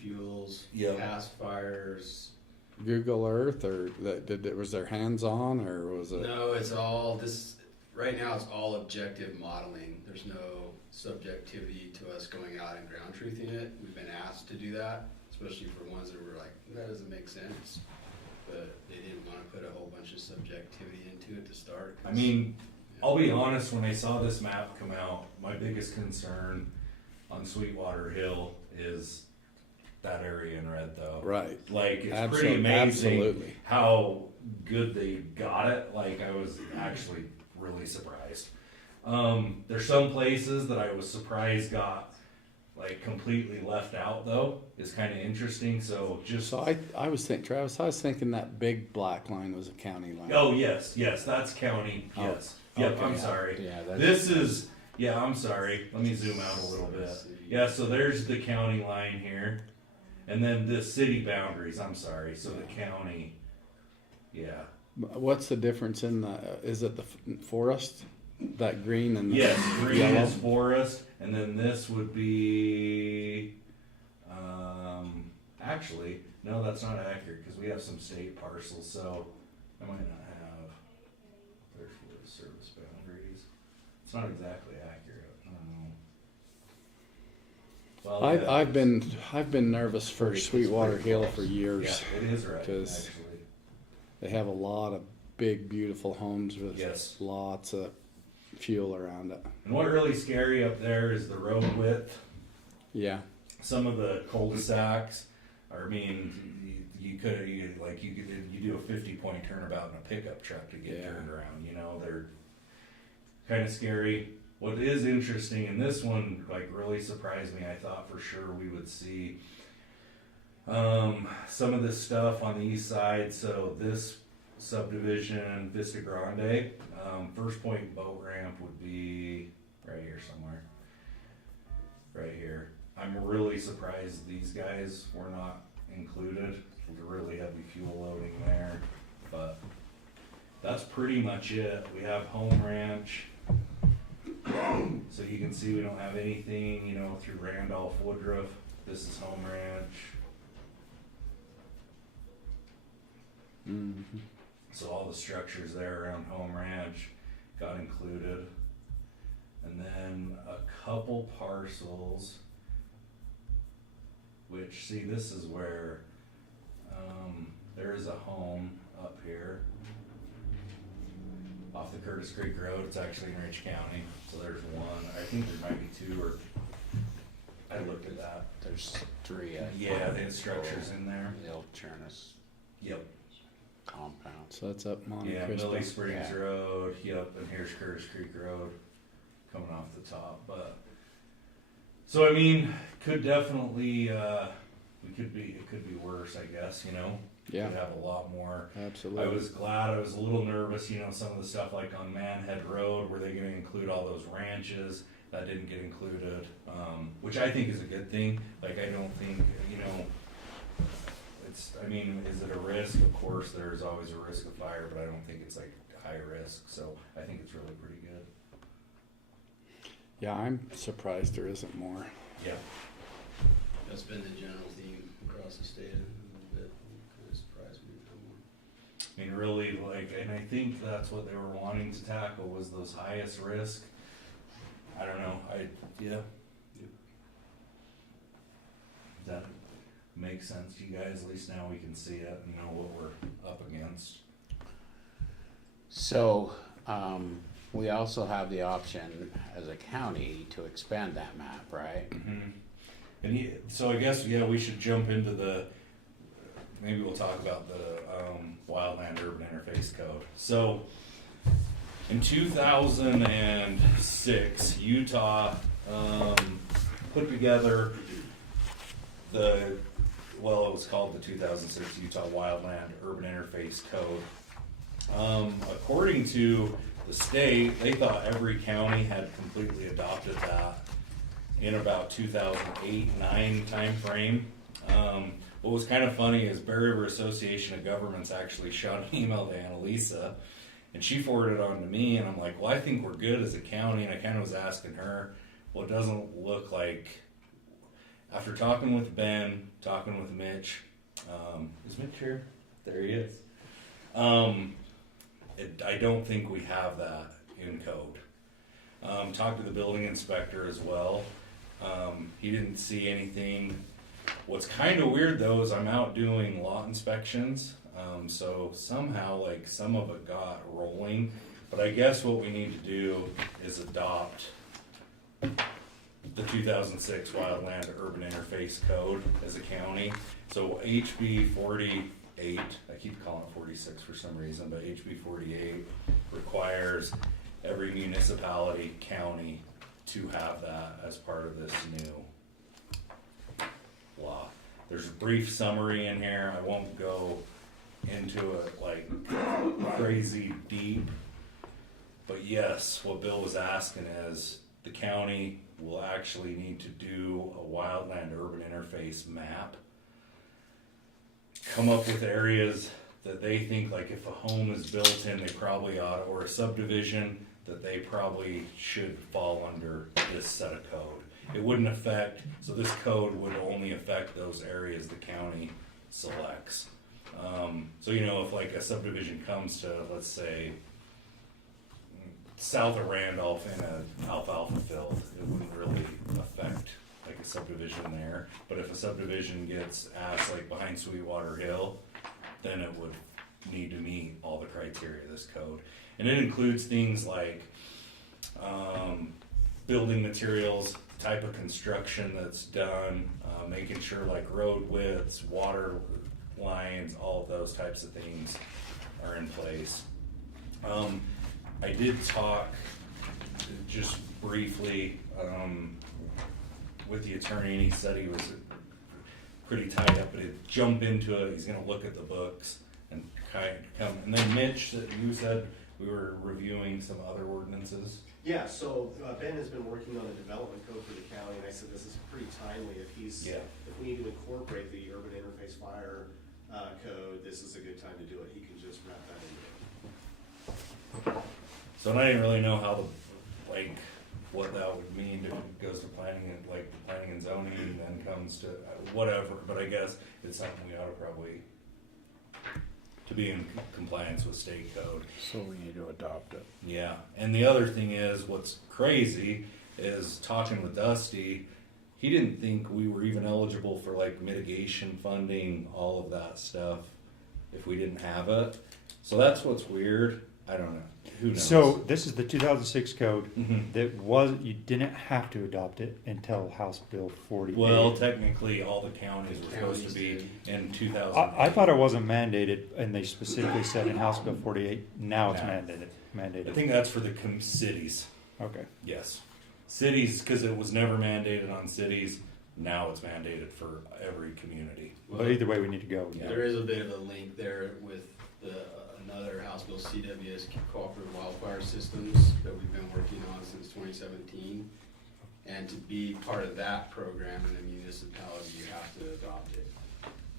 Fuels, Yep. past fires. Google Earth, or was there hands on, or was it? No, it's all this. Right now, it's all objective modeling. There's no subjectivity to us going out and ground truthing it. We've been asked to do that, especially for ones that were like, that doesn't make sense. But they didn't want to put a whole bunch of subjectivity into it to start. I mean, I'll be honest, when I saw this map come out, my biggest concern on Sweetwater Hill is that area in red though. Right. Like, it's pretty amazing Absolutely. how good they got it. Like, I was actually really surprised. There's some places that I was surprised got like completely left out though. Is kind of interesting. So I was thinking, Travis, I was thinking that big black line was a county line. oh yes, that's county. Oh, Yes. Yep. okay. I'm sorry. Yeah, This is I'm sorry. Let me zoom out a little bit. Yeah. So there's the county line here, and then the city boundaries. I'm sorry. So the county. Yeah. What's the difference in is it the forest? That green and the Yes, green yellow? is forest, and then this would be, actually, no, that's not accurate, because we have some state parcels, so I might not have, there's the service boundaries. It's not exactly accurate, I don't know. Well, yeah, I've been nervous for Pretty- Sweetwater pretty Hill close. for years. Yeah, it is right, 'cause actually. They have a lot of big, beautiful homes with Yes. lots of fuel around it. And what really scary up there is the road width. Yeah. Some of the cul-de-sacs, I mean, you do a 50-point turnabout in a pickup truck to get turned around, they're kind of scary. What is interesting, and this one like really surprised me, I thought for sure we would see some of this stuff on the east side. So this subdivision, Vista Grande, first point boat ramp would be right here somewhere. Right here. I'm really surprised these guys were not included. Really heavy fuel loading there, but that's pretty much it. We have Home Ranch. So you can see we don't have anything, through Randolph, Woodruff. This is Home Ranch. Mm-hmm. So all the structures there around Home Ranch got included. And then a couple parcels, which, see, this is where, there is a home up here off the Curtis Creek Road. It's actually in Rich County, so there's one. I think there might be two, or I looked at that. There's three. Yeah, they have structures in there. The old Chernus Yep. compound. So that's up Monte Yeah, Cristo. Millie Springs Yeah. Road, yep, and here's Curtis Creek Road coming off the top, but, so I mean, could definitely, it could be worse, I guess, you know? Yeah, Could have a lot more. absolutely. I was glad, I was a little nervous, you know, some of the stuff like on Manhead Road, were they gonna include all those ranches? That didn't get included, which I think is a good thing, like, I don't think, you know, it's, I mean, is it a risk? Of course, there's always a risk of fire, but I don't think it's like high risk, so I think it's really pretty good. Yeah, I'm surprised there isn't more. Yeah. That's been the general theme across the state a little bit, kinda surprised me how more. I mean, really, like, and I think that's what they were wanting to tackle was those highest risk. I don't know, yeah. That makes sense to you guys, at least now we can see it and know what we're up against. So, we also have the option as a county to expand that map, right? Mm-hmm. And so I guess, yeah, we should jump into maybe we'll talk about the Wildland Urban Interface Code. So, in 2006, Utah put together it was called the 2006 Utah Wildland Urban Interface Code. According to the state, they thought every county had completely adopted that in about 2008-9 timeframe. What was kind of funny is Bear River Association of Governments actually shot an email to Anneliesa, and she forwarded it on to me, and I'm like, well, I think we're good as a county, and I kind of was asking her, well, it doesn't look like, after talking with Ben, talking with Mitch, is Mitch here? There he is. I don't think we have that in code. Talked to the building inspector as well. He didn't see anything. What's kind of weird though is I'm out doing lot inspections, so somehow like some of it got rolling, but I guess what we need to do is adopt the 2006 Wildland Urban Interface Code as a county. So HB 48, I keep calling it 46 for some reason, but HB 48 requires every municipality, county to have that as part of this new law. There's a brief summary in here. I won't go into it like crazy deep, but yes, what Bill was asking is the county will actually need to do a wildland urban interface map, come up with areas that they think, like if a home is built in, they probably ought, or a subdivision, that they probably should fall under this set of code. It wouldn't affect, so this code would only affect those areas the county selects. So you know, if like a subdivision comes to, let's say, south of Randolph in an alfalfa field, it wouldn't really affect like a subdivision there. But if a subdivision gets asked like behind Sweetwater Hill, then it would need to meet all the criteria of this code. And it includes things like building materials, type of construction that's done, making sure like road widths, water lines, all of those types of things are in place. I did talk just briefly with the attorney, and he said he was pretty tied up, but he'd jump into it. He's gonna look at the books and kind of come. And then Mitch, that you said we were reviewing some other ordinances. Yeah, so Ben has been working on a development code for the county, and I said this is pretty timely. If we need to incorporate the urban interface fire code, this is a good time to do it. He can just wrap that into it. So and I didn't really know how what that would mean if it goes to planning and planning and zoning and then comes to whatever, but I guess it's something we ought to probably to be in compliance with state code. So we need to adopt it. Yeah, and the other thing is, what's crazy is talking with Dusty, he didn't think we were even eligible for like mitigation funding, all of that stuff, if we didn't have it. So that's what's weird. I don't know. Who knows? So this is the 2006 code Mhm. that was, you didn't have to adopt it until House Bill 48. Well, technically, all the counties were supposed to be in 2000. I thought it wasn't mandated, and they specifically said in House Bill 48, now it's Yeah. mandated. I think that's for the cities. Okay. Yes. Cities, because it was never mandated on cities. Now it's mandated for every community. But either way, we need to go. Yeah. There is a bit of a link there with the, another House Bill CWS cooperative wildfire systems that we've been working on since 2017. And to be part of that program in a municipality, you have to adopt it.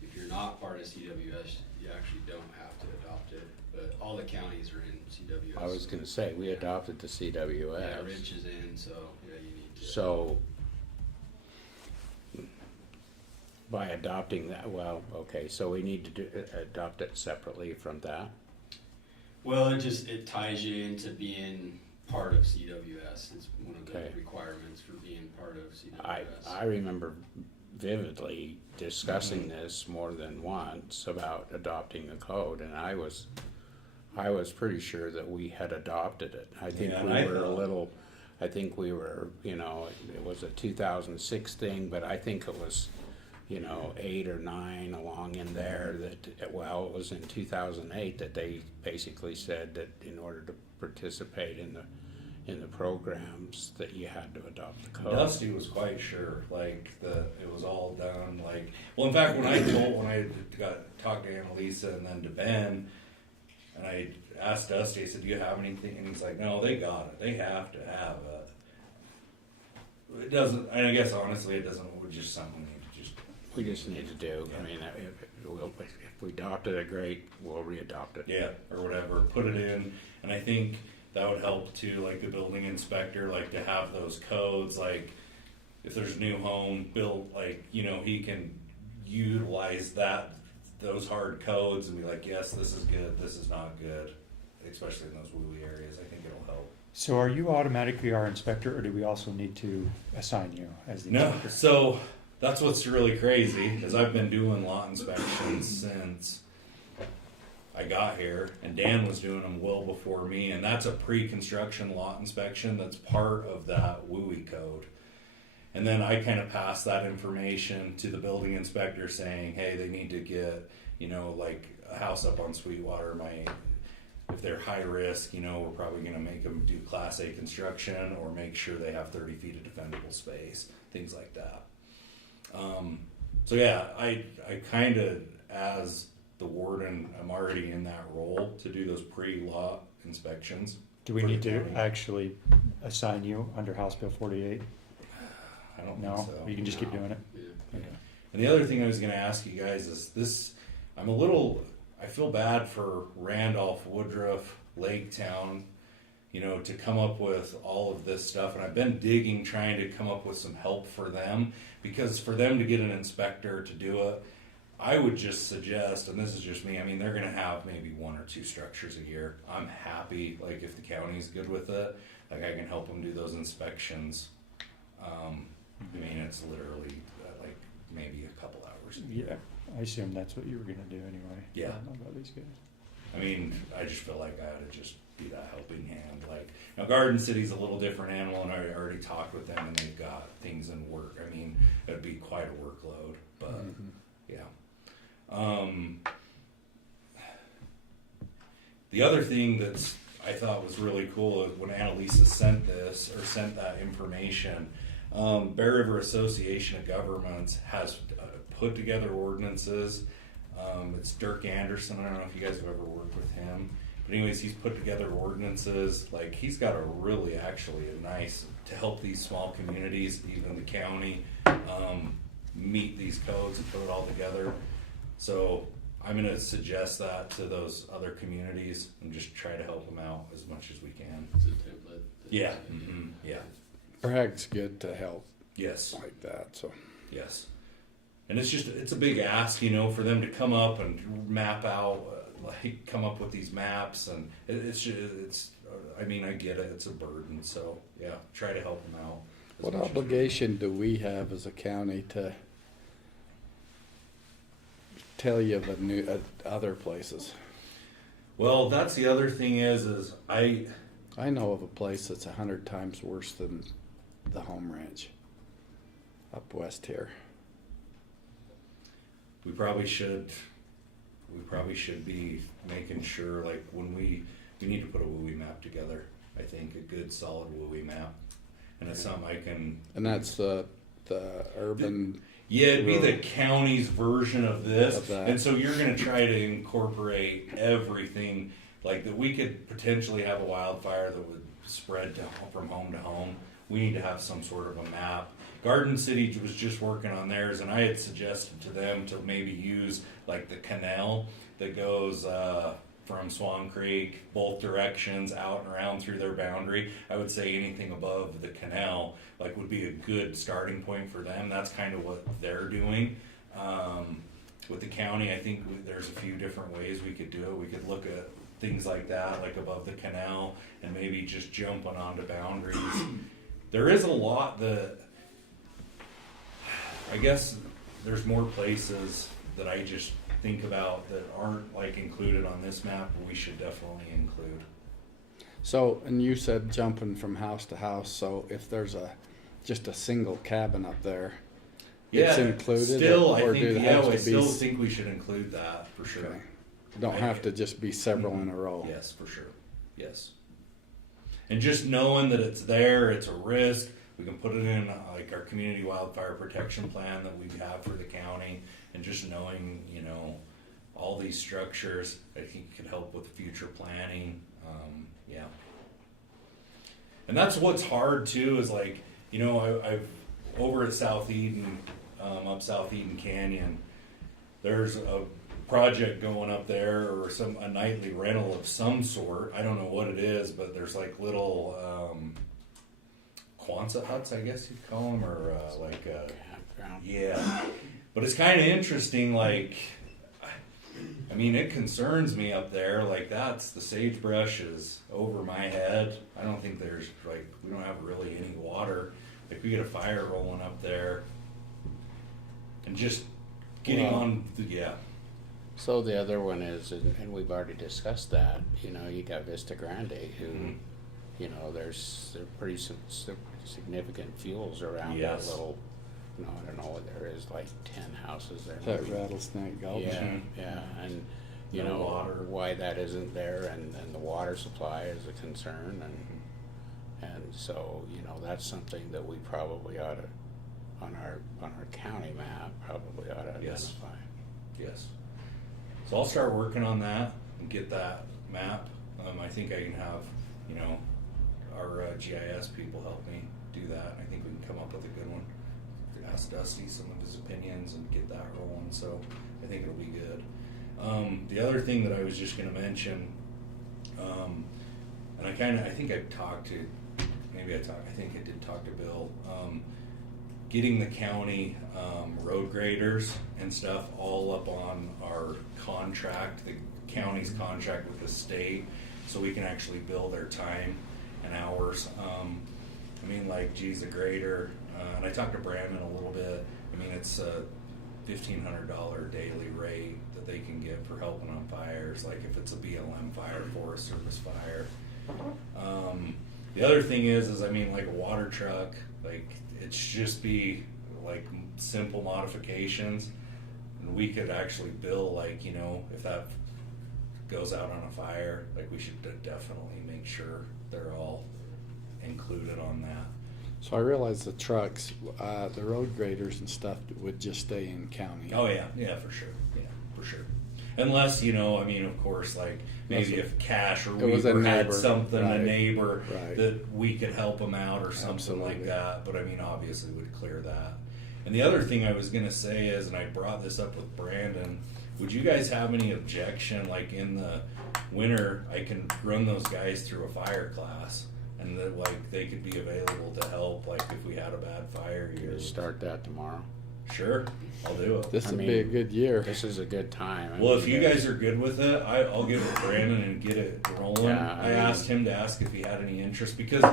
If you're not part of CWS, you actually don't have to adopt it, but all the counties are in CWS. I was gonna say, we adopted the Yeah, CWS. Rich is in, so, yeah, you need to. So, by adopting that, well, okay, so we need to adopt it separately from that? Well, it ties you into being part of CWS. It's one of Okay. the requirements for being part of I CWS. remember vividly discussing this more than once about adopting the code, and I was pretty sure that we had adopted it. I think Yeah, we and I were a thought- little, I think we were, you know, it was a 2006 thing, but I think it was, you know, 8 or 9 along in there that, well, it was in 2008 that they basically said that in order to participate in the programs that you had to adopt the code. Dusty was quite sure, like, it was all done, like, well, in fact, when I got talked to Anneliesa and then to Ben, and I asked Dusty, I said, do you have anything? And he's like, no, they got it, they have to have it. It doesn't, and I guess honestly, it doesn't, we're just something we need to just, We just need to do, I mean, if we adopted it, great, we'll re-adopt it. yeah, or whatever, put it in, and I think that would help too, like the building inspector, like to have those codes, like if there's a new home built, like, you know, he can utilize those hard codes and be like, yes, this is good, this is not good, especially in those woo-wee areas. I think it'll help. So are you automatically our inspector, or do we also need to assign you as the No, inspector? so that's what's really crazy, is I've been doing lot inspections since I got here, and Dan was doing them well before me, and that's a pre-construction lot inspection that's part of that WUI code. And then I kind of pass that information to the building inspector saying, hey, they need to get, you know, like a house up on Sweetwater, if they're high risk, you know, we're probably gonna make them do Class A construction or make sure they have 30 feet of defendable space, things like that. So yeah, I kind of, as the warden, I'm already in that role to do those pre-lot inspections. Do we for need the to county. actually assign you under House Bill 48? I don't No, think so. you can just keep doing it? Yeah. Okay. And the other thing I was gonna ask you guys is this, I feel bad for Randolph, Woodruff, Lake Town, you know, to come up with all of this stuff. And I've been digging, trying to come up with some help for them, because for them to get an inspector to do it, I would just suggest, and this is just me, I mean, they're gonna have maybe 1 or 2 structures a year. I'm happy, like, if the county's good with it, like, I can help them do those inspections. I mean, it's literally like maybe a couple hours. Yeah, I assume that's what you were gonna do anyway. Yeah. I don't know about these guys. I mean, I just feel like I ought to just be that helping hand. Like, now Garden City's a little different animal, and I already talked with them, and they've got things in work. I mean, it'd be quite a workload, but yeah. The other thing that's I thought was really cool is when Anneliesa sent that information, Bear River Association of Governments has put together ordinances. It's Dirk Anderson. I don't know if you guys have ever worked with him, but anyways, he's put together ordinances. Like, he's got a nice to help these small communities, even the county, meet these codes and put it all together. So I'm going to suggest that to those other communities and just try to help them out as much as we can. It's a template. Yeah. Yeah. Brag's good to help Yes. like that, so. Yes. And it's a big ask, you know, for them to come up and map out like come up with these maps, and it's I mean, I get it, it's a burden, so yeah, try to help them out. as What much as we can. obligation do we have as a county to tell you of other places? Well, that's the other thing is I know of a place that's 100 times worse than the home ranch up west here. we probably should be making sure, like, when we need to put a WUI map together. I think a good solid WUI map, and it's something I can. And that's the urban. Yeah, it'd be the rural county's version of this, of that. and so you're gonna try to incorporate everything, like that we could potentially have a wildfire that would spread from home to home. We need to have some sort of a map. Garden City was just working on theirs, and I had suggested to them to maybe use like the canal that goes from Swan Creek, both directions, out and around through their boundary. I would say anything above the canal like would be a good starting point for them. That's kind of what they're doing. With the county, I think there's a few different ways we could do it. We could look at things like that, like above the canal, and maybe just jumping onto boundaries. There is a lot that, I guess there's more places that I just think about that aren't like included on this map, but we should definitely include. So, and you said jumping from house to house, so if there's just a single cabin up there, it's included? Still, I or think, do it yeah, have to I be still think we should include that for sure. Okay. Don't have to just be several in a row. Yes, for sure. Yes. And just knowing that it's there, it's a risk. We can put it in like our community wildfire protection plan that we have for the county, and just knowing, all these structures, I think could help with future planning. Yeah. And that's what's hard too, is like, I've over at South Eden, up South Eden Canyon, there's a project going up there, or a nightly rental of some sort. I don't know what it is, but there's like little Quonset huts, I guess you'd call them, or yeah. But it's kind of interesting, like, I mean, it concerns me up there, like the sagebrush is over my head. I don't think there's, like, we don't have really any water. Like, we get a fire rolling up there, and just getting on, yeah. So the other one is, and we've already discussed that, you got Vista Grande, who, there's pretty significant fuels around Yes. that little, I don't know what there is, like 10 houses there. That maybe. Rattlesnake Gulch. Yeah, yeah, and No water. why that isn't there, and the water supply is a concern, and so, that's something that we probably ought to, on our county map, probably ought to Yes. identify. Yes. So I'll start working on that and get that map. I think I can have, our GIS people help me do that. I think we can come up with a good one. Ask Dusty some of his opinions and get that rolling. So I think it'll be good. The other thing that I was just going to mention, and I think I did talk to Bill, getting the county road graders and stuff all up on our contract, the county's contract with the state, so we can actually bill their time and hours. I mean, like, geez, a grader, and I talked to Brandon a little bit. I mean, it's a $1,500 daily rate that they can get for helping on fires, like if it's a BLM fire, Forest Service fire. The other thing is I mean, like a water truck, like it should just be like simple modifications, and we could actually bill, like, if that goes out on a fire, like we should definitely make sure they're all included on that. So I realize the trucks, the road graders and stuff would just stay in county. Oh yeah, for sure, unless, I mean, of course, like maybe if Cash or It was a Weaver had neighbor, something, a right, neighbor right. that we could help them out or something like Absolutely. that, but I mean, obviously we'd clear that. And the other thing I was gonna say is, and I brought this up with Brandon, would you guys have any objection, like in the winter, I can run those guys through a fire class, and that, like, they could be available to help, like if we had a bad fire here. Start that tomorrow. Sure, I'll do it. This I will be mean, a good year. This is a good time. I Well, mean, if you guys are good with it, I'll get with Brandon and get it rolling. Yeah, I I mean- asked him to ask if he had any interest, because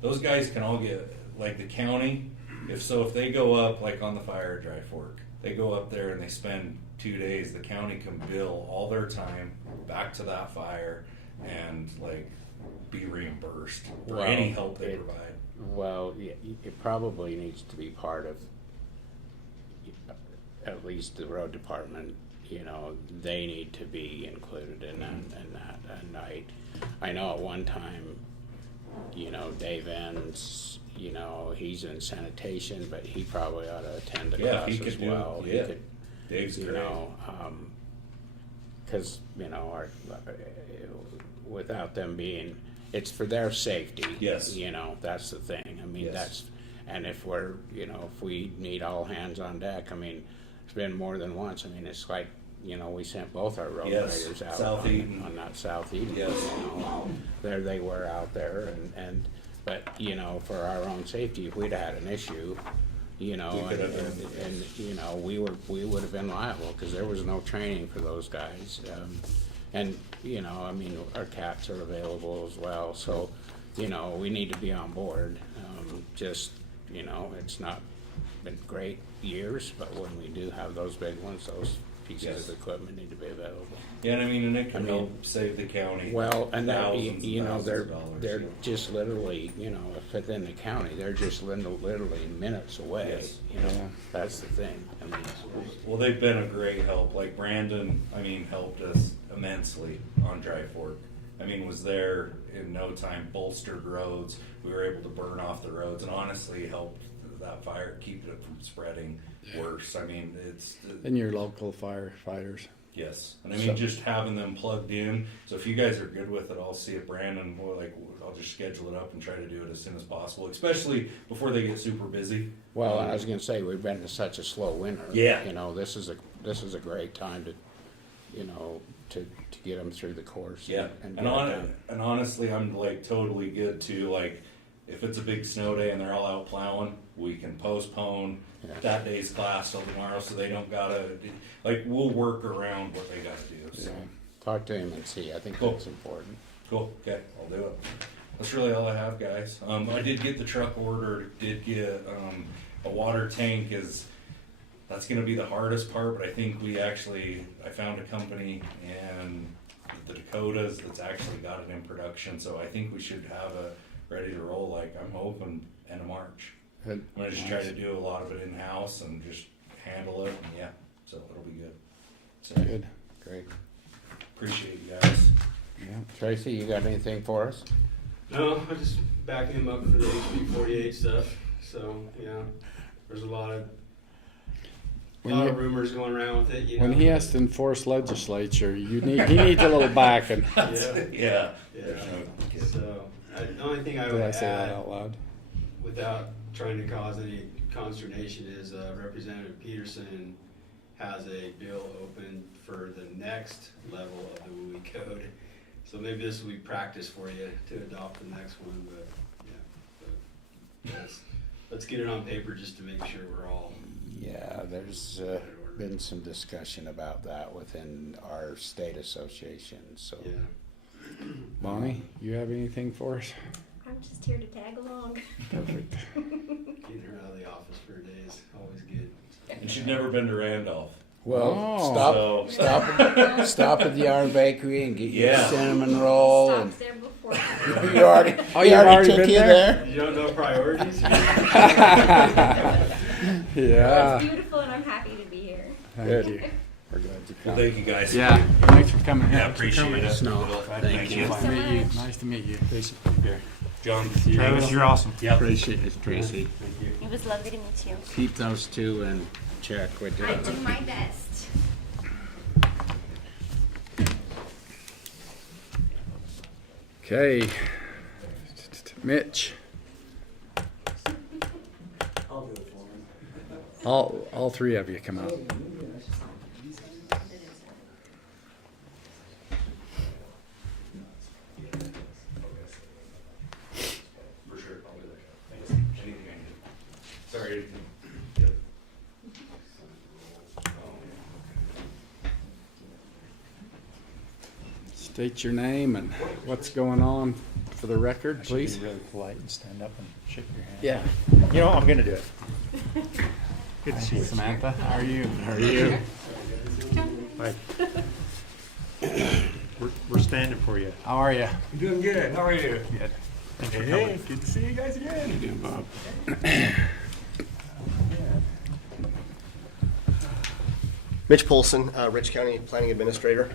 those guys can all get, like the county, if they go up, like on the fire at Dry Fork, they go up there and they spend 2 days, the county can bill all their time back to that fire and like be reimbursed for Well, any help they it- provide. Well, it probably needs to be part of, at least the road department, you know, they need to be included in that at night. I know at one time, you know, Dave Enns, you know, he's in sanitation, but he probably ought to attend the Yeah, class he as could do- well. He yeah. could, Dave's you great. know, cause, you know, without them being, it's for their safety. Yes. You know, that's the thing. I mean, Yes. and if we're, you know, if we need all hands on deck, I mean, it's been more than once. I mean, it's like, you know, we sent both our road Yes, graders out South Eden. on that South Eden. Yes. You know, there they were out there but, you know, for our own safety, if we'd had an issue, you know, We could have done and, you know, we would have been liable, cause there was no training for those guys. And, you know, I mean, our cats are available as well, so, you know, we need to be on board. Just, you know, it's not been great years, but when we do have those big ones, those pieces Yes. of equipment need to be available. Yeah, and I mean, and it can I mean- help save the county. Well, and that, thousands you and know, thousands they're, of dollars, they're you know. just literally, you know, if within the county, they're just literally minutes away. Yes. You know, that's the thing. I mean, Well, they've been a great help. Like Brandon, I mean, helped us immensely on Dry Fork. I mean, was there in no time, bolstered roads. We were able to burn off the roads, and honestly helped that fire keep it from spreading worse. I mean, it's And your local firefighters. yes, and I mean just having them plugged in. So if you guys are good with it, I'll see it, Brandon. I'll just schedule it up and try to do it as soon as possible, especially before they get super busy. well, I was gonna say, we've been in such a slow winter. Yeah. You know, this is a great time to, you know, to get them through the course. Yeah, And and, get it done. and honestly, I'm like totally good too. Like, if it's a big snow day and they're all out plowing, we can postpone Yeah. that day's class till tomorrow, so they don't gotta. Like, we'll work around what they gotta do. So. Yeah. Talk to him and see. I think Cool. that's important. Cool. Okay, I'll do it. That's really all I have, guys. I did get the truck ordered. Did get a water tank. That's gonna be the hardest part, but I think I found a company in the Dakotas that's actually got it in production, so I think we should have it ready to roll. Like, I'm hoping end of March. I'm gonna just try to do a lot of it in house and just handle it. And yeah, so it'll be good. So Good. Great. appreciate you guys. Yeah. Tracy, you got anything for us? No, I'm just backing him up for the HB 48 stuff. So, you know, there's a lot of rumors going around with it. You When know. he has to enforce legislature, he needs a little backing. Yeah. Yeah. Yeah. So, the only thing I Did would I say that add, out loud? without trying to cause any consternation, is Representative Peterson has a bill open for the next level of the WUI code. So maybe this will be practice for you to adopt the next one, but yeah. Let's get it on paper just to make sure we're all. Yeah, there's been some discussion about that within our state association, so. Yeah. Bonnie, you have anything for us? I'm just here to tag along. Perfect. Getting her out of the office for a day is always good. And she's never been to Randolph. Well, Oh. stop at the Yarn Bakery and get you Yeah. a cinnamon roll. And Stops there before. you already, you've he already took been you there? You don't know priorities? Yeah. It's beautiful and I'm happy to be here. Thank you. We're glad you Well, come. thank you guys. Yeah. Thanks for coming here. Yeah, appreciate it. Snow, thank you. Nice to meet you. Nice to meet you. John. Travis, you're awesome. Yeah. Appreciate it, Tracy. It was lovely to meet you. Keep those two in check, would you? I do my best. Okay. Mitch. All three of you come out. For sure, I'll do that. Thanks. Anything I need. Sorry. Yep. State your name and what's going on for the record, I should please. be really polite and stand up and shake your hand. Yeah. You know, I'm gonna do it. Good to see you. Samantha, how are you? How are you? Bye. We're standing for you. How are you? I'm doing good. How are you? Good. Thanks for Hey, coming. good to see you guys again. How you doing, Bob? Mitch Poulsen, Rich County Planning Administrator.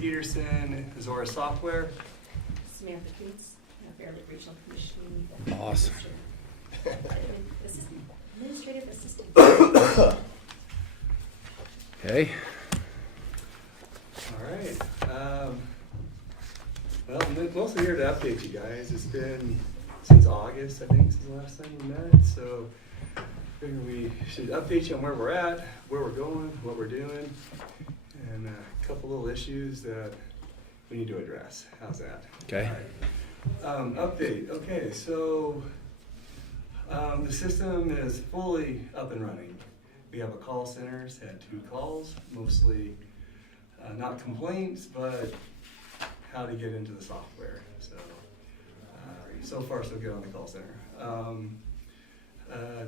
Peterson, Azora Software. Samantha Coontz, Fairleigh Regional Commission. Awesome. Assistant, administrative assistant. Okay. All right. Well, I'm mostly here to update you guys. It's been since August, I think, since the last time we met. So figured we should update you on where we're at, where we're going, what we're doing, and a couple little issues that we need to address. How's that? Okay. All right. Update. Okay, so the system is fully up and running. We have a call center, it's had 2 calls, mostly not complaints, but how to get into the software. So far so good on the call center.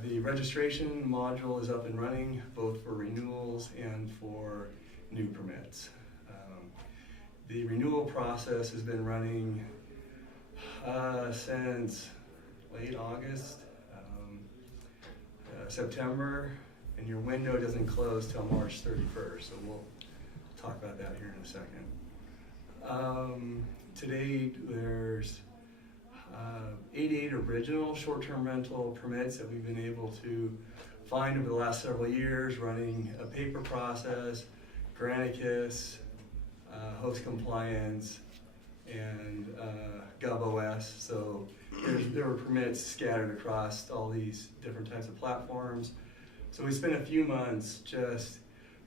The registration module is up and running, both for renewals and for new permits. The renewal process has been running since late August, September, and your window doesn't close till March 31st, so we'll talk about that here in a second. To date, there's 88 original short-term rental permits that we've been able to find over the last several years, running a paper process, Granicus, host compliance, and GovOS. So there were permits scattered across all these different types of platforms. So we spent a few months just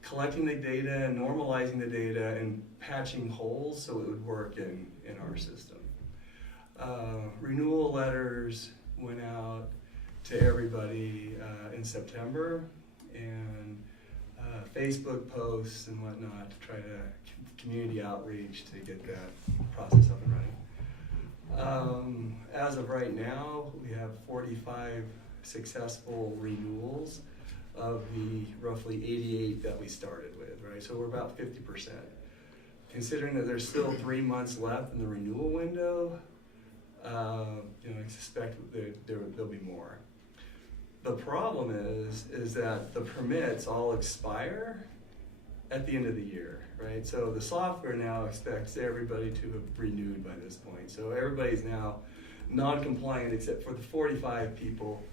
collecting the data, normalizing the data, and patching holes so it would work in our system. Renewal letters went out to everybody in September, and Facebook posts and whatnot to try to community outreach to get that process up and running. As of right now, we have 45 successful renewals of the roughly 88 that we started with, right? So we're about 50%. Considering that there's still 3 months left in the renewal window, I suspect there'll be more. The problem is that the permits all expire at the end of the year, right? So the software now expects everybody to have renewed by this point. So everybody's now non-compliant except for the 45 people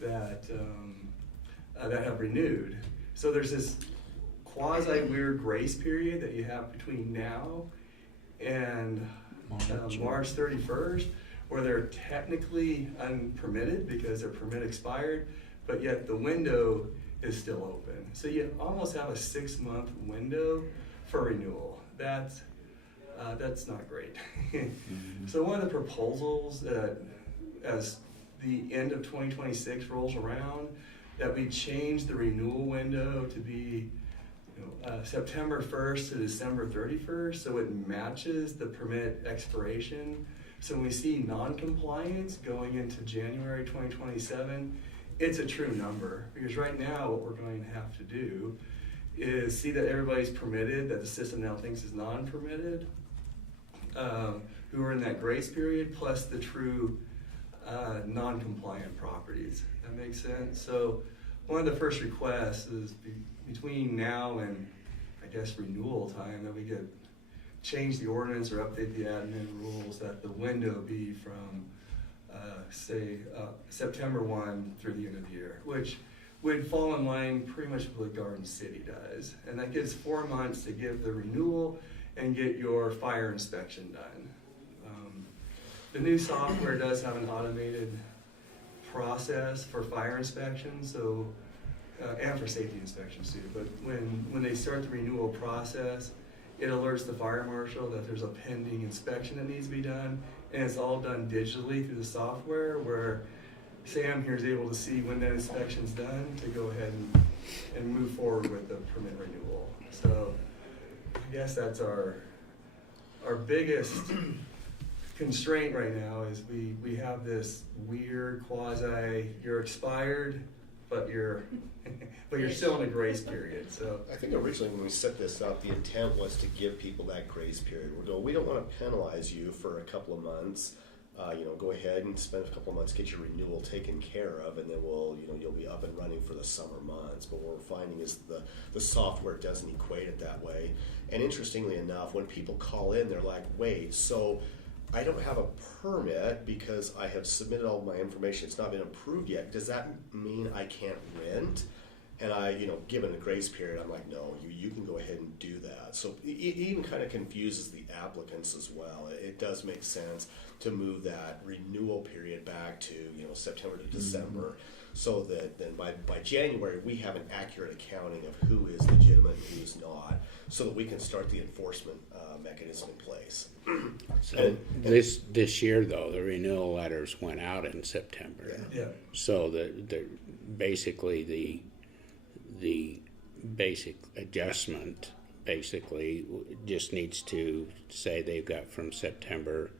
that have renewed. So there's this quasi-weird grace period that you have between now and March 31st, where they're technically unpermitted because their permit expired, but yet the window is still open. So you almost have a 6-month window for renewal. That's not great. So one of the proposals that, as the end of 2026 rolls around, that we change the renewal window to be September 1st to December 31st, so it matches the permit expiration. So when we see non-compliance going into January 2027, it's a true number. Because right now, what we're going to have to do is see that everybody's permitted, that the system now thinks is non-permitted, who are in that grace period, plus the true non-compliant properties. That makes sense? So one of the first requests is between now and, I guess, renewal time, that we could change the ordinance or update the admin rules that the window be from, September 1 through the end of the year, which would fall in line pretty much with what Garden City does. And that gives 4 months to give the renewal and get your fire inspection done. The new software does have an automated process for fire inspection, so and for safety inspections too. But when they start the renewal process, it alerts the fire marshal that there's a pending inspection that needs to be done, and it's all done digitally through the software, where Sam here is able to see when that inspection's done to go ahead and move forward with the permit renewal. So I guess that's our our biggest constraint right now is we have this weird quasi, you're expired, but you're still in a grace period, so. I think originally when we set this up, the intent was to give people that grace period. We don't want to penalize you for a couple of months. Go ahead and spend a couple of months, get your renewal taken care of, and then you'll be up and running for the summer months. But what we're finding is the software doesn't equate it that way. And interestingly enough, when people call in, they're like, wait, so I don't have a permit because I have submitted all my information. It's not been approved yet. Does that mean I can't rent? And given a grace period, I'm like, no, you can go ahead and do that. So it even kind of confuses the applicants as well. It does make sense to move that renewal period back to September to December, so that then by January we have an accurate accounting of who is legitimate and who's not, so that we can start the enforcement mechanism in place. So this year though, the renewal letters went out in September. Yeah. So the basically the basic adjustment basically just needs to say they've got from September.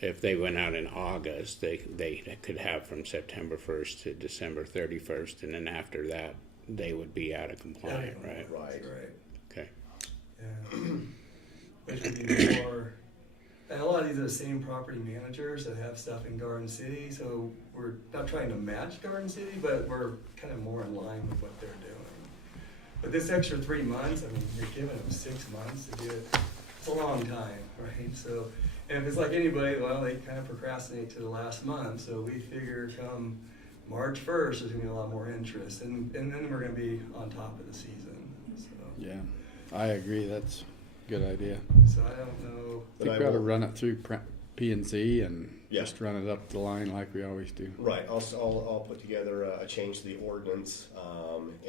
If they went out in August, they could have from September 1st to December 31st, and then after that, they would be out of compliance, right? Right. Okay. Yeah. Which would be more, and a lot of these are the same property managers that have stuff in Garden City, so we're not trying to match Garden City, but we're kind of more in line with what they're doing. But this extra 3 months, I mean, you're giving them 6 months to do it. It's a long time, right? So, and if it's like anybody, well, they kind of procrastinate to the last month, so we figure come March 1st, there's gonna be a lot more interest, and then we're gonna be on top of the season, so. Yeah, I agree, that's a good idea. So I don't know. I think we ought to run it through P&Z and Yeah. just run it up the line like we always do. Right. I'll put together a change to the ordinance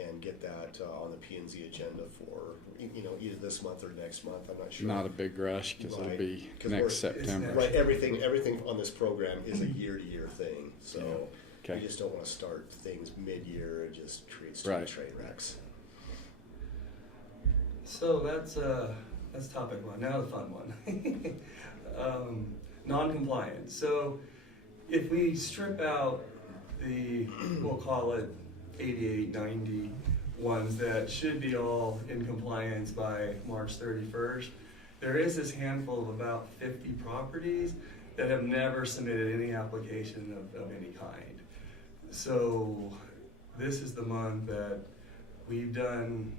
and get that on the P&Z agenda for either this month or next month. I'm not sure. Not a big rush, because it'll Right. be 'Cause next It's September. Right. Everything on this program is a year-to-year thing. So Okay. we just don't want to start things mid-year and just create too Right. many train wrecks. So that's topic one. Now the fun one. Non-compliance. So if we strip out we'll call it 88, 90 ones that should be all in compliance by March 31st, there is this handful of about 50 properties that have never submitted any application of any kind. So this is the month that we've done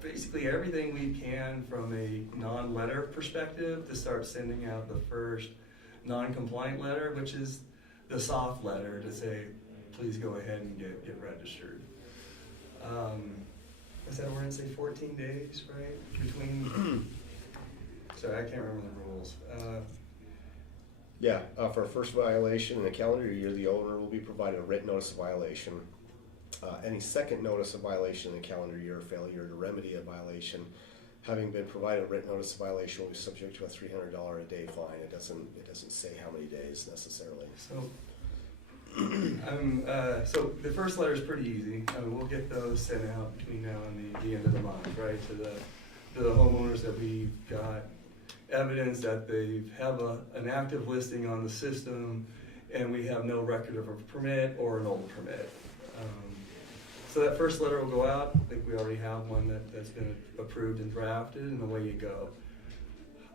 basically everything we can from a non-letter perspective to start sending out the first non-compliant letter, which is the soft letter to say, please go ahead and get registered. Is that we're gonna say 14 days, right? Between, sorry, I can't remember the rules. For a first violation in a calendar year, the owner will be provided a written notice of violation. Any second notice of violation in a calendar year or failure to remedy a violation, having been provided a written notice of violation, will be subject to a $300 a day fine. It doesn't say how many days necessarily. So, so the first letter is pretty easy. We'll get those sent out between now and the end of the month, right? To the homeowners that we've got evidence that they have an active listing on the system, and we have no record of a permit or an old permit. So that first letter will go out. I think we already have one that's been approved and drafted, and away you go.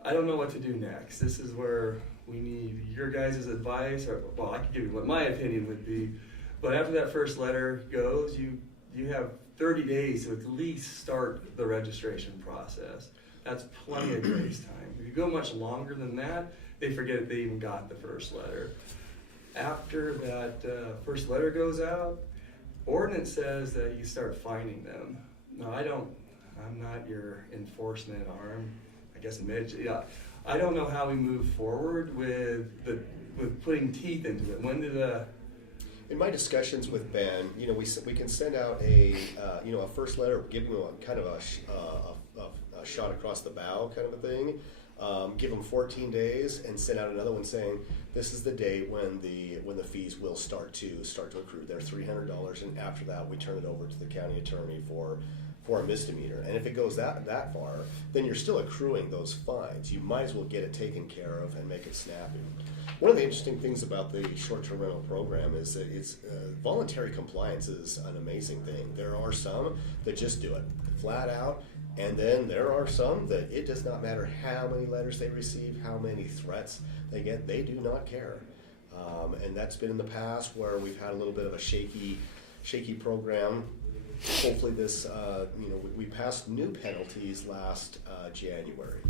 I don't know what to do next. This is where we need your guys' advice, or, well, I can give you what my opinion would be, but after that first letter goes, you have 30 days to at least start the registration process. That's plenty of grace time. If you go much longer than that, they forget they even got the first letter. After that first letter goes out, Ordinance says that you start fining them. No, I'm not your enforcement arm. I guess Mitch, yeah. I don't know how we move forward with putting teeth into it. When did In my discussions with Ben, we can send out a first letter, give them kind of a shot across the bow kind of a thing. Give them 14 days and send out another one saying this is the date when the fees will start to accrue. They're $300, and after that we turn it over to the county attorney for for a misdemeanor. And if it goes that far, then you're still accruing those fines. You might as well get it taken care of and make it snappy. One of the interesting things about the short-term rental program is that it's voluntary compliance is an amazing thing. There are some that just do it flat out, and then there are some that it does not matter how many letters they receive, how many threats they get, they do not care. And that's been in the past where we've had a little bit of a shaky program. Hopefully this, we passed new penalties last January.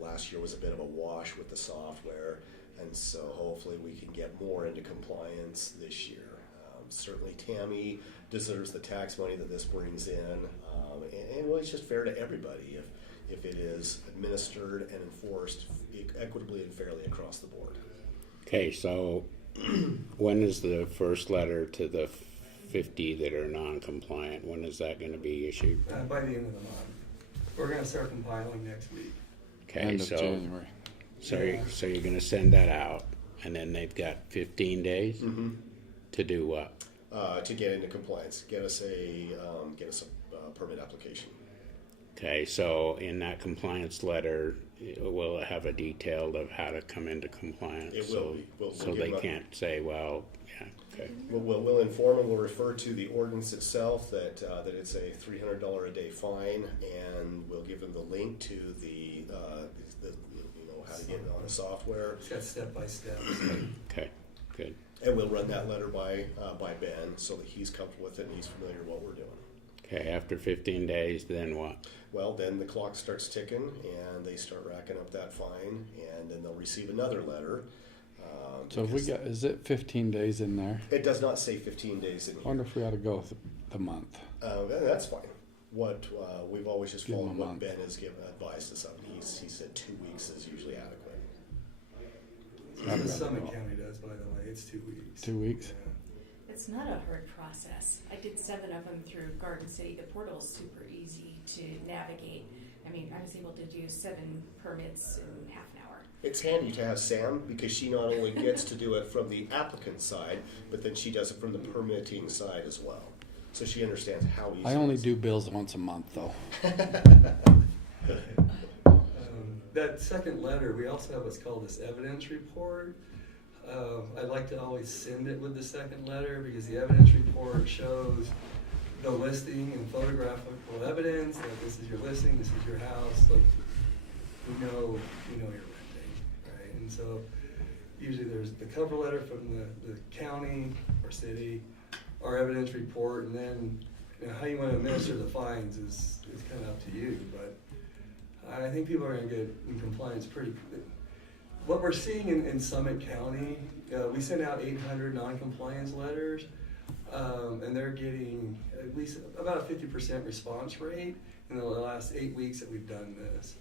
Last year was a bit of a wash with the software, and so hopefully we can get more into compliance this year. Certainly Tammy deserves the tax money that this brings in, and really it's just fair to everybody if it is administered and enforced equitably and fairly across the board. Okay, so when is the first letter to the 50 that are non-compliant? When is that going to be issued? By the end of the month. We're going to start compiling next week. Okay, End of January. So you're going to send that out, and then they've got 15 days to do what? To get into compliance, get us a permit application. Okay, so in that compliance letter, will it have a detail of how to come into compliance? It will be. We'll so give they them can't say, well, yeah, okay. We'll inform and we'll refer to the ordinance itself that it's a $300 a day fine, and we'll give them the link to the how to get it on the software. It's got step-by-step. Okay, good. And we'll run that letter by Ben so that he's comfortable with it and he's familiar with what we're doing. Okay, after 15 days, then what? Well, then the clock starts ticking and they start racking up that fine, and then they'll receive another letter. So if we got, is it 15 days in there? It does not say 15 days in I here. wonder if we ought to go with the month. That's fine. What we've always just Give 'em followed a what month. Ben has advised us of. He said 2 weeks is usually adequate. I'd rather Summit go. County does, by the way. It's 2 weeks. 2 weeks? Yeah. It's not a hard process. I did 7 of them through Garden City. The portal is super easy to navigate. I mean, I was able to do 7 permits in half an hour. It's handy to have Sam because she not only gets to do it from the applicant side, but then she does it from the permitting side as well. So she understands how easy I it only is. do bills once a month, though. That second letter, we also have what's called this evidence report. I like to always send it with the second letter because the evidence report shows the listing and photographical evidence that this is your listing, this is your house. Like, we know you're renting, right? And so usually there's the cover letter from the county or city, our evidence report, and then how you want to administer the fines is kind of up to you. But I think people are going to get in compliance pretty quick. What we're seeing in Summit County, we send out 800 non-compliance letters, and they're getting at least about a 50% response rate in the last 8 weeks that we've done this.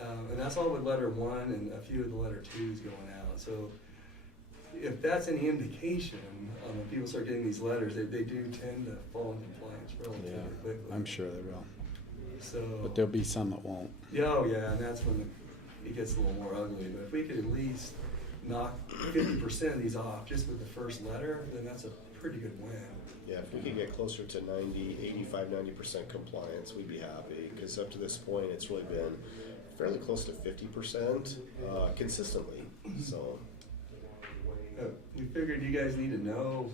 And that's all with letter 1 and a few of the letter 2s going out. So if that's any indication, when people start getting these letters, they do tend to fall in compliance relatively quickly. I'm sure they will. So, But there'll be some that won't. yeah, and that's when it gets a little more ugly. But if we could at least knock 50% of these off just with the first letter, then that's a pretty good win. Yeah, if we could get closer to 90% compliance, we'd be happy. Because up to this point, it's really been fairly close to 50% consistently. So We figured you guys need to know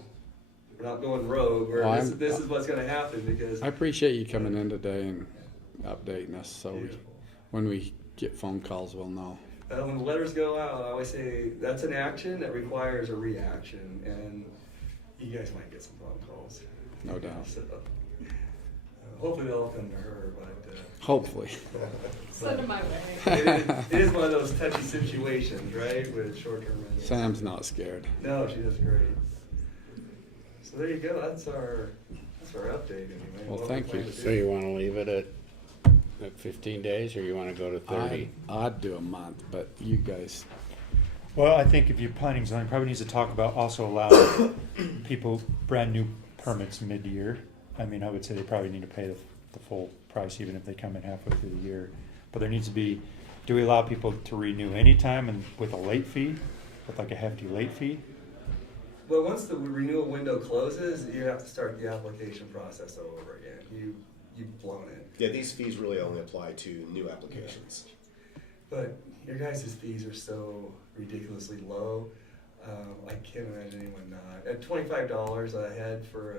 we're not going rogue. This is what's going to happen because I appreciate you coming in today and updating us so when we get phone calls, we'll know. when the letters go out, I always say that's an action that requires a reaction, and you guys might get some phone calls. No doubt. So, hopefully they'll all come to her, but Hopefully. Send them my way. it is one of those touchy situations, right, with short-term rentals. Sam's not scared. No, she does great. So there you go. That's our update anyway. Well, What thank we plan you. to So do. you want to leave it at 15 days, or you want to go to 30? I'd do a month, but you guys, Well, I think if you're planning zoning, probably needs to talk about also allow people brand new permits mid-year. I mean, I would say they probably need to pay the full price even if they come in halfway through the year. But there needs to be, do we allow people to renew anytime and with a late fee, with like a hefty late fee? Well, once the renewal window closes, you have to start the application process all over again. you've blown it. Yeah, these fees really only apply to new applications. But your guys' fees are so ridiculously low. I can't imagine anyone not. At $25 a head for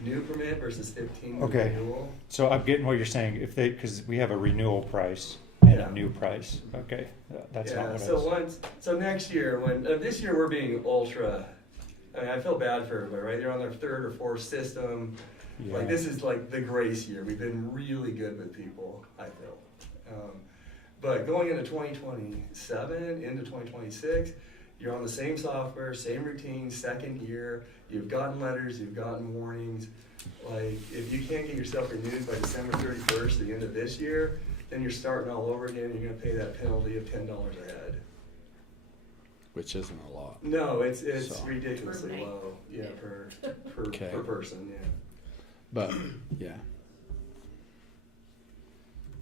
a new permit versus 15 with Okay. renewal. So I'm getting what you're saying, if they, because we have a renewal price and Yeah. a new price, okay, that's not Yeah, what so so next year, this year we're being ultra, I mean, I feel bad for everybody, right? They're on their third or fourth system. Yeah. Like, this is like the grace year. We've been really good with people, I feel. But going into 2027, into 2026, you're on the same software, same routine, second year. You've gotten letters, you've gotten warnings. Like, if you can't get yourself renewed by December 31st, the end of this year, then you're starting all over again. You're gonna pay that penalty of $10 a head. Which isn't a lot. No, it's So- ridiculously Per night. low. Yeah, per Okay. person. Yeah. But, yeah.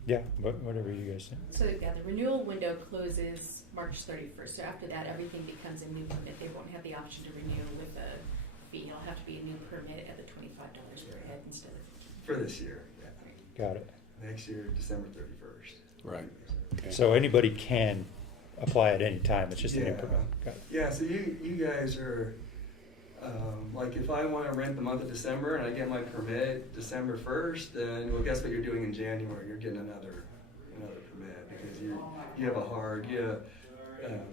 Yeah, but whatever you guys think. So yeah, the renewal window closes March 31st. So after that, everything becomes a new permit. They won't have the option to renew with a fee. It'll have to be a new permit at the $25 per head instead of. For this year. Yeah. Got it. Next year, December 31st. Right. Okay. So anybody can apply at any time, it's just a new Yeah. permit. Got it. Yeah, so you guys are, like, if I wanna rent the month of December and I get my permit December 1st, then, well, guess what you're doing in January? You're getting another permit, because you have a hard,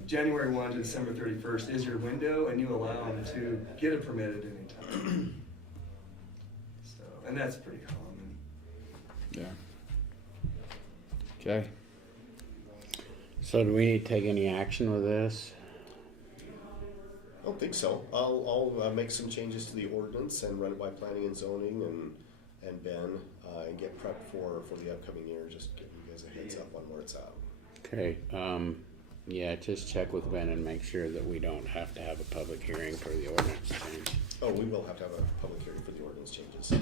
January 1 to December 31st is your window, and you allow them to get a permit at any time. So, and that's pretty common. Yeah. Okay. So do we need to take any action with this? I don't think so. I'll make some changes to the ordinance and run it by planning and zoning and Ben, and get prepped for the upcoming year, just giving you guys a heads up on where it's at. Okay, yeah, just check with Ben and make sure that we don't have to have a public hearing for the ordinance change. Oh, we will have to have a public hearing for the ordinance changes,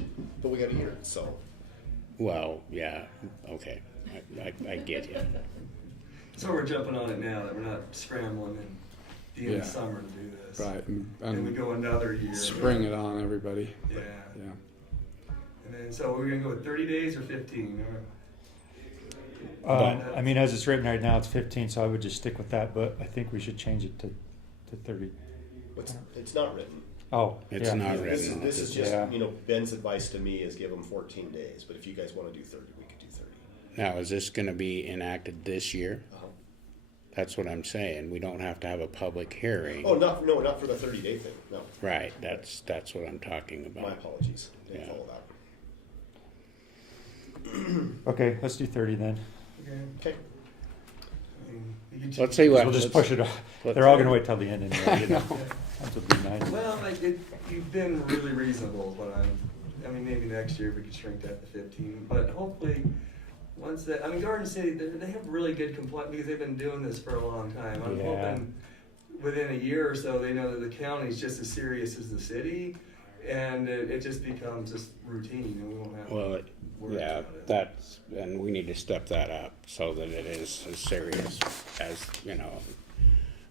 but we got a year, so. Well, yeah, okay, I get you. So we're jumping on it now, that we're not scrambling in the end of Yeah. summer to do this. Right. And we go another year. Spring it on everybody. Yeah. Yeah. And then, so we're gonna go with 30 days or 15, or? I mean, as it's written right now, it's 15, so I would just stick with that, but I think we should change it to 30. It's not written. Oh, It's yeah. not This written. is just, Yeah. Ben's advice to me is give them 14 days, but if you guys wanna do 30, we could do 30. Now, is this gonna be enacted this year? Uh-huh. That's what I'm saying, we don't have to have a public hearing. Oh, not for the 30-day thing, no. Right, that's what I'm talking My about. apologies, didn't Yeah. follow that. Okay, let's do 30 then. Okay. I mean, you can Let's see what. We'll just let's- push it off. let's They're all see. gonna wait till the end anyway, you know. That would be nice. Well, you've been really reasonable, but I mean, maybe next year we could shrink that to 15, but hopefully, once that, I mean, Garden City, they have really good compliance, because they've been doing this for a long time. I'm Yeah. hoping within a year or so, they know that the county's just as serious as the city, and it just becomes just routine, and we won't have Well, to worry yeah, about it. that's, and we need to step that up so that it is as serious as,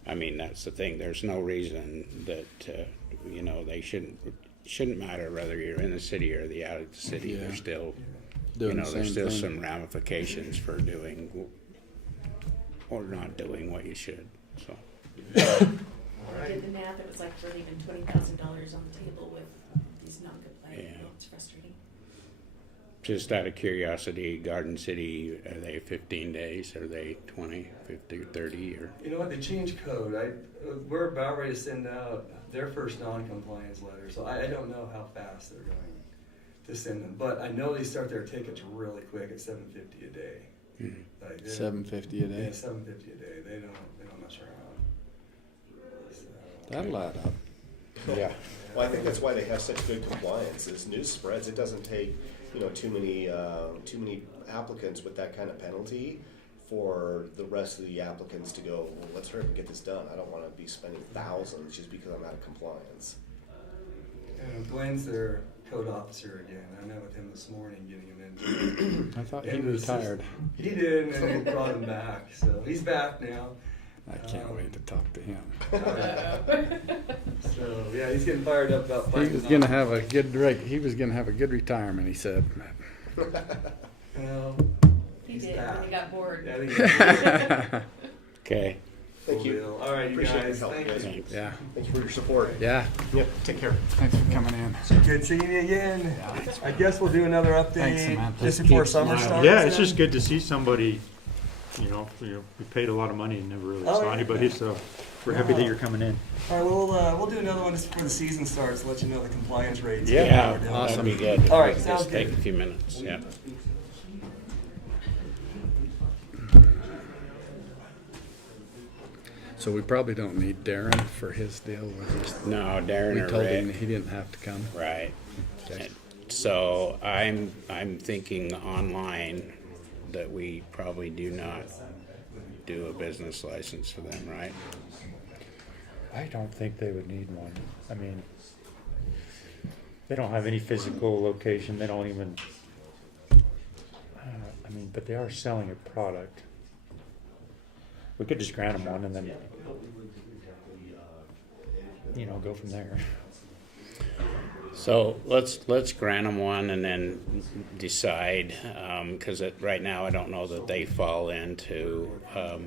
I mean, that's the thing, there's no reason that, they shouldn't matter whether you're in the city or out of the city, Yeah. there's still, Doing the there's same still thing. some ramifications for doing or not doing what you should, so. I did the math, it was like we're leaving $20,000 on the table with these non-compliant Yeah. people. It's frustrating. Just out of curiosity, Garden City, are they 15 days, are they 20, 50, 30, or? You know what, they changed code. We're about ready to send out their first non-compliance letter, so I don't know how fast they're going to send them. But I know they start their tickets really quick at $750 a day. Mhm. Like, they're- $750 a Yeah, day. $750 a day. They don't mess around. So, That'll add up. Yeah. Well, I think that's why they have such good compliance. As news spreads, it doesn't take, too many applicants with that kind of penalty for the rest of the applicants to go, well, let's hurry up and get this done. I don't want to be spending thousands just because I'm out of compliance. Glenn's their code officer again. I met with him this morning, getting him in. I thought he It was retired. He did, and then they brought him back. So he's back now. I can't wait to talk to him. So yeah, he's getting fired up about He fighting was off. gonna have a good retirement, he said. Well, He he's did, back. when he got bored. I think that's Okay, Thank you. cool. All right, you Appreciate your guys. help, Thank guys. you. thanks. Yeah, Thank you for your support. yeah, Yep, take care. thanks for coming in. Good seeing you again. I guess we'll do another Thanks, update Samantha. just Keep before summer smiling. starts. Yeah, it's then. just good to see somebody, we paid a lot of money and never really Oh, saw yeah. anybody, so we're happy that you're coming in. All right, we'll do another one just before the season starts, to let you know the compliance rates. Yeah, and how we're doing. That'd be good. All right, Just sounds take good. a few minutes, yeah. So we probably don't need Darren for his deal with this. No, Darren We or told him Rick, he didn't have to come. right. Okay. So I'm thinking online that we probably do not do a business license for them, right? I don't think they would need one. I mean, they don't have any physical location, they don't even, but they are selling a product. We could just grant them one and then, go from there. So let's grant them one and then decide, because right now I don't know that they fall into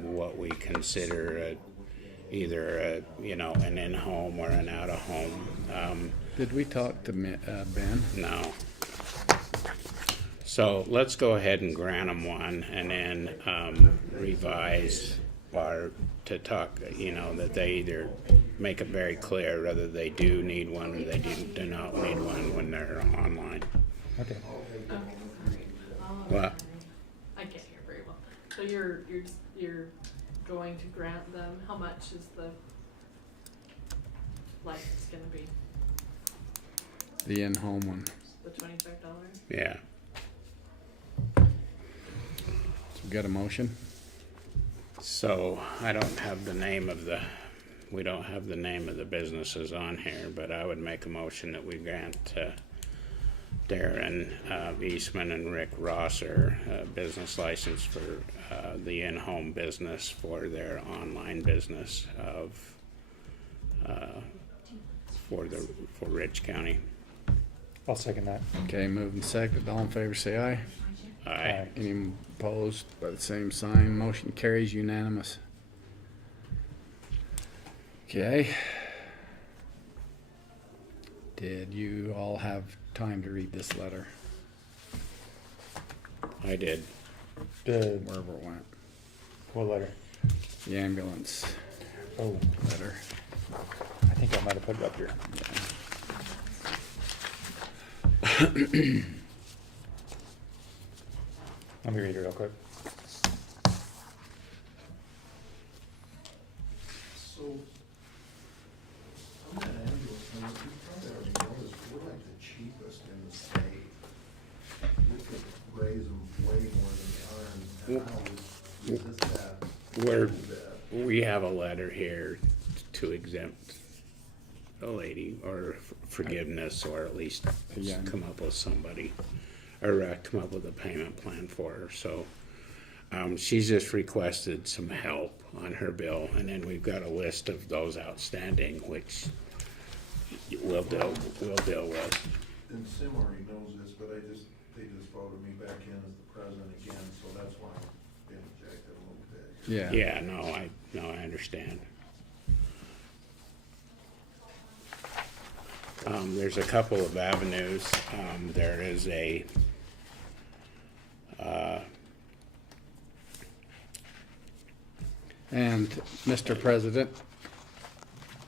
what we consider either an in-home or an out-of-home. Did we talk to Ben? No. So let's go ahead and grant them one and then revise to talk, that they either make it very clear whether they do need one or they do not need one when they're online. Okay. What? I can't hear very well. So you're going to grant them, how much is the license gonna be? The in-home one. The $25? Yeah. So we got a motion? So I don't have we don't have the name of the businesses on here, but I would make a motion that we grant Darren Eastman and Rick Rosser business license for the in-home business for their online business for Rich County. I'll second that. Okay, moving second. All in favor, say aye. Aye. Any opposed by the same sign? Motion carries unanimous. Okay. Did you all have time to read this letter? I did. The, Wherever it went. what letter? The ambulance Oh, letter. I think I might have put it up here. Let me read it real quick. So, on that ambulance, you probably already noticed, we're like the cheapest in the state. We could raise them way more than they are, and how is this that? We have a letter here to exempt a lady or forgiveness, or at least Yeah. come up with somebody, or come up with a payment plan for her. So she's just requested some help on her bill, and then we've got a list of those outstanding, which we'll deal with. And Sim already knows this, but they just voted me back in as the president again, so that's why I'm being objective a little bit. Yeah. Yeah, no, I understand. There's a couple of avenues. There is a And Mr. President,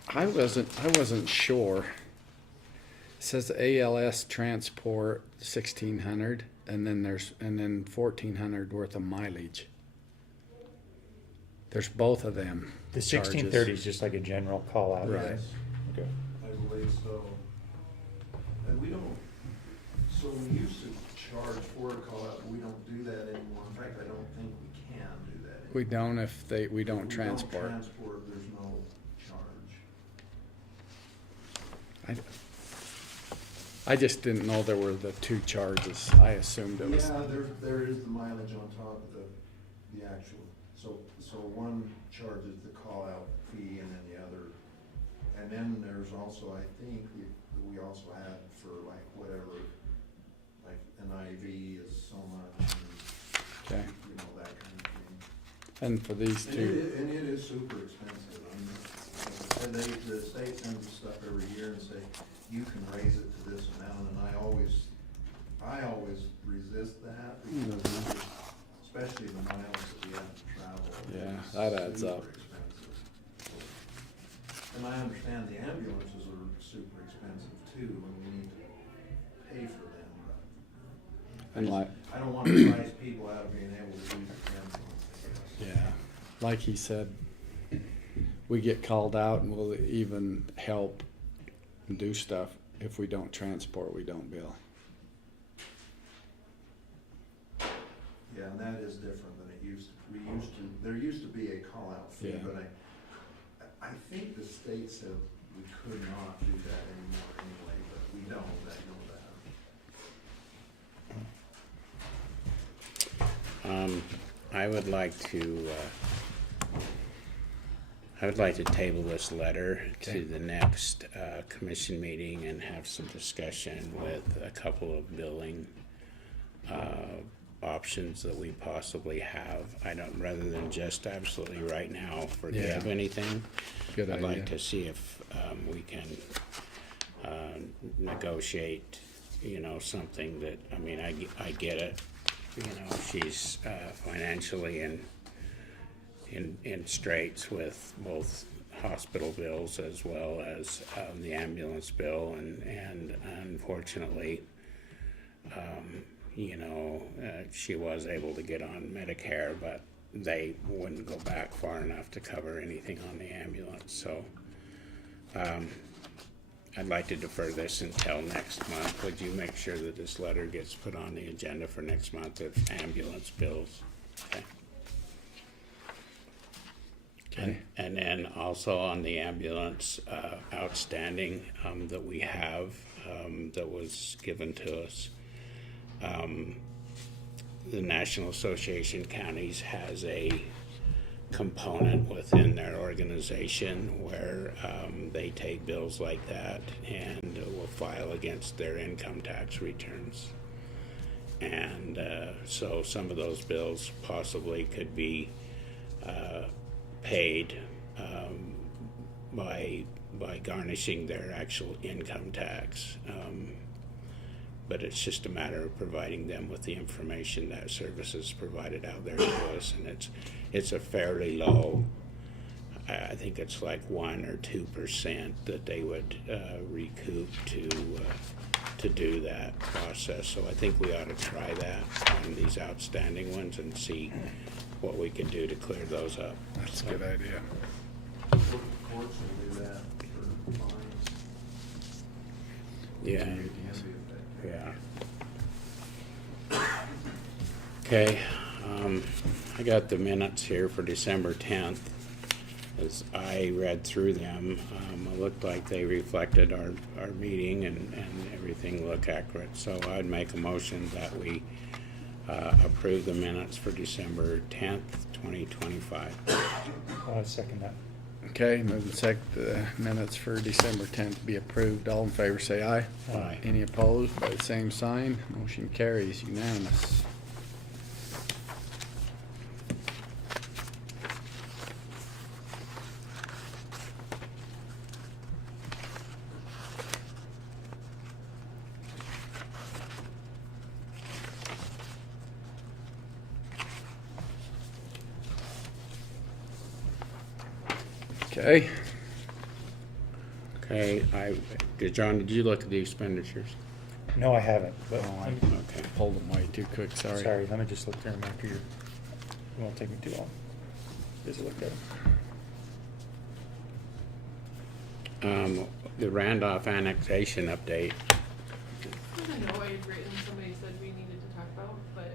I wasn't sure. It says ALS transport 1,600, and then 1,400 worth of mileage. There's both of them. The charges. 1630 is just like a general call out. Right. Okay. I believe so. And we don't, so we used to charge for a call out, but we don't do that anymore. In fact, I don't think we can do that anymore. We don't if we don't If transport. We don't transport, there's no charge. I just didn't know there were the two charges. I assumed it was. Yeah, there is the mileage on top of the actual, so one charges the call out fee and then the other, and then there's also, I think, we also had for like whatever, like an IV is so much, Okay. and, you know, that kind of thing. And for these two, And it is super expensive. I mean, and the state sends us stuff every year and say, you can raise it to this amount, and I always resist that, because especially the miles that we have to travel. Yeah, it's that adds up. super expensive. And I understand the ambulances are super expensive too, and we need to pay for them, but and like, I don't want to price people out of being able to use the ambulance, I guess. yeah, like he said, we get called out and we'll even help do stuff. If we don't transport, we don't bill. Yeah, and that is different than it used to. There used to be a call-out fee, Yeah. but I think the state said we could not do that anymore anyway, but we don't, I know that. I would like to table this letter Okay. to the next commission meeting and have some discussion with a couple of billing options that we possibly have. I don't, rather than just absolutely right now forgive Yeah. anything. Good I'd idea. like to see if we can negotiate, you know, something that, I mean, I get it. You know, she's financially in straits with both hospital bills as well as the ambulance bill, and unfortunately, you know, she was able to get on Medicare, but they wouldn't go back far enough to cover anything on the ambulance. So I'd like to defer this until next month. Would you make sure that this letter gets put on the agenda for next month of ambulance bills? Okay. Okay. And then also on the ambulance outstanding that we have that was given to us, the National Association of Counties has a component within their organization where they take bills like that and will file against their income tax returns. And so some of those bills possibly could be paid by garnishing their actual income tax. But it's just a matter of providing them with the information that services provided out there to us, and it's a fairly low. I think it's like 1 or 2% that they would recoup to do that process. So I think we ought to try that on these outstanding ones and see what we can do to clear those up. That's a good idea. Courts will do that for fines. Yeah. Can be effective. Yeah. Okay, I got the minutes here for December 10th. As I read through them, it looked like they reflected our meeting and everything looked accurate. So I'd make a motion that we approve the minutes for December 10th, 2025. Second that. Okay, moving second, the minutes for December 10th be approved. All in favor say aye. Aye. Any opposed by the same sign? Motion carries unanimous. Okay, Okay, John, did you look at the expenditures? No, I haven't, but Oh, I- Okay. pulled them way too quick, sorry. sorry, let me just look through them after it won't take me too long. Just look at them. The Randolph annexation update. I don't know, I had written, somebody said we needed to talk about, but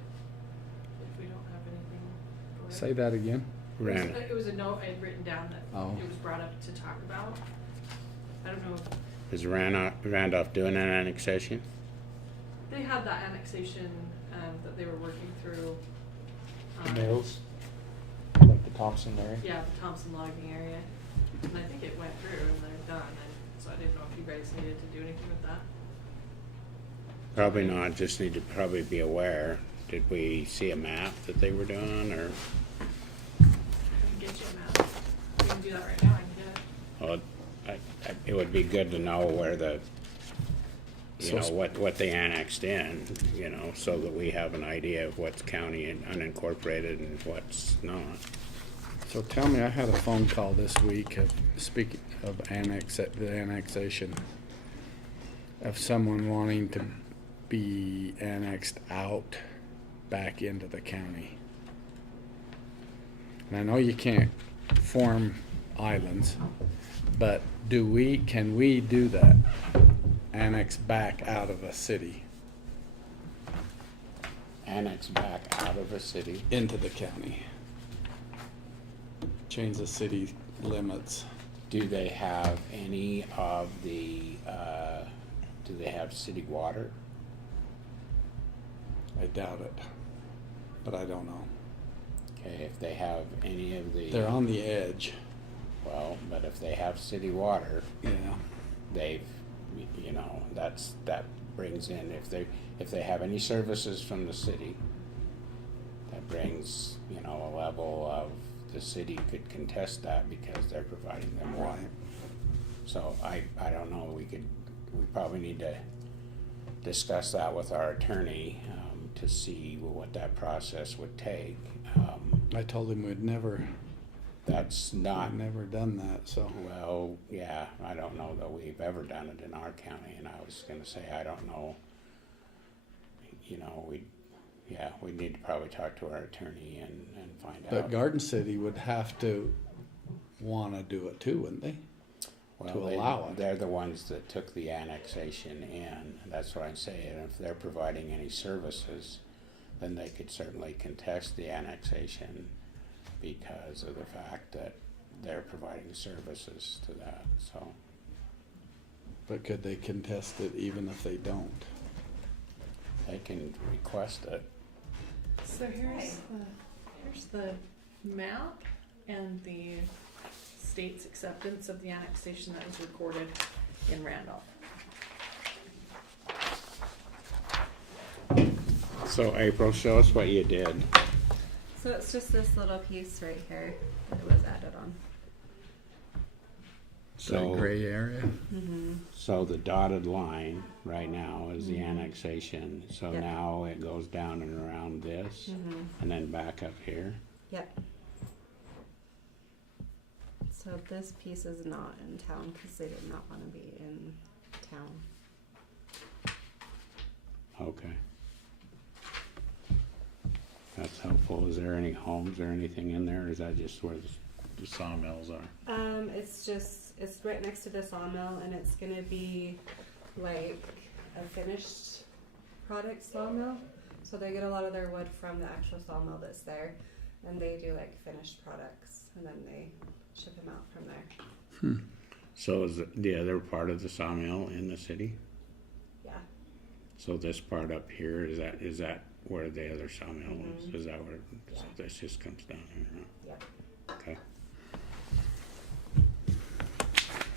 if we don't have anything. go ahead. Say that again? It was a note I had written down that Oh. it was brought up to talk about. I don't know, Is Randolph doing an annexation? they had that annexation, that they were working through. Mills, like the Thompson area. Yeah, the Thompson logging area, and I think it went through and they're done, and so I didn't know if you guys needed to do anything with that. Probably not, just need to probably be aware. Did we see a map that they were doing, or, I can get you a map. We can do that right now, I can get it. well, it would be good to know where the, you So- know, what they annexed in, you know, so that we have an idea of what's county and unincorporated and what's not. So tell me, I had a phone call this week of, speaking of the annexation, of someone wanting to be annexed out back into the county. And I know you can't form islands, but can we do that? Annex back out of a city Annex back out of a city. into the county? Change the city limits. Do they have any of the, do they have city water? I doubt it, but I don't know. Okay, if they have any of the. They're on the edge. Well, but if they have city water, Yeah. they've, you know, that brings in, if they have any services from the city, that brings, you know, a level of, the city could contest that because they're providing them water. So I don't know, we probably need to discuss that with our attorney, to see what that process would take. I told him we'd never done that, so. Well, yeah, I don't know that we've ever done it in our county, and I was gonna say, I don't know. You know, we need to probably talk to our attorney and find out. But Garden City would have to wanna do it too, wouldn't they? Well, to allow it. They're the ones that took the annexation in, that's what I'm saying, if they're providing any services, then they could certainly contest the annexation because of the fact that they're providing services to that, so. But could they contest it even if they don't? They can request it. So here's the map and the state's acceptance of the annexation that was recorded in Randolph. So April, show us what you did. So it's just this little piece right here that it was added on. That So, gray area? Mm-hmm. so the dotted line right now is the annexation, so Yep. now it goes down and around this, Mm-hmm. and then back up here. Yep. So this piece is not in town because they did not want to be in town. Okay. That's helpful. Is there any homes or anything in there, or is that just where the sawmills are? It's right next to the sawmill, and it's gonna be like a finished product sawmill. So they get a lot of their wood from the actual sawmill that's there, and they do like finished products, and then they ship them out from there. So is the other part of the sawmill in the city? Yeah. So this part up here, is that where the other sawmill is? Mhm. Is that where, so Yeah. this just comes down here, huh? Yep. Okay.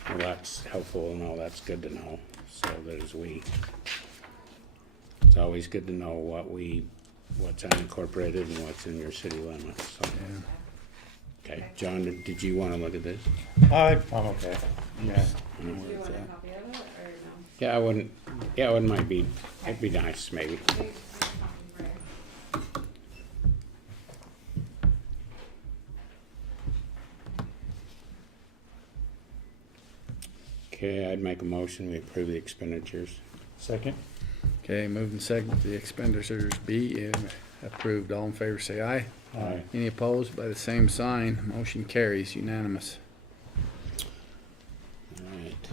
Well, that's helpful to know, that's good to know, so that as it's always good to know what's unincorporated and what's in your city limits, so. Yeah. Okay, John, did you wanna look at this? I'm okay. Yeah. Do you want a copy of it, or no? Yeah, it'd be nice, maybe. Okay, I'd make a motion, we approve the expenditures. Second? Okay, moving second, the expenditures be approved. All in favor say aye. Aye. Any opposed by the same sign, motion carries unanimous. Alright.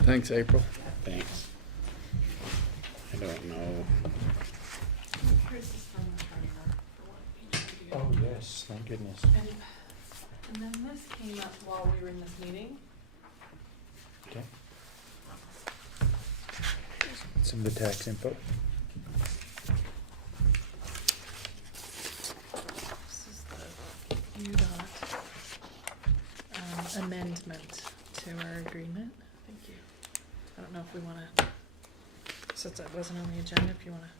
Thanks, April. Thanks. I don't know, Here's this from the treasurer for what we need to do. Oh, yes, thank goodness. And then this came up while we were in this meeting. Okay. Some of the tax info. This is the UDOT to our agreement. Thank you. I don't know if we wanna, since that wasn't on the agenda, if you wanna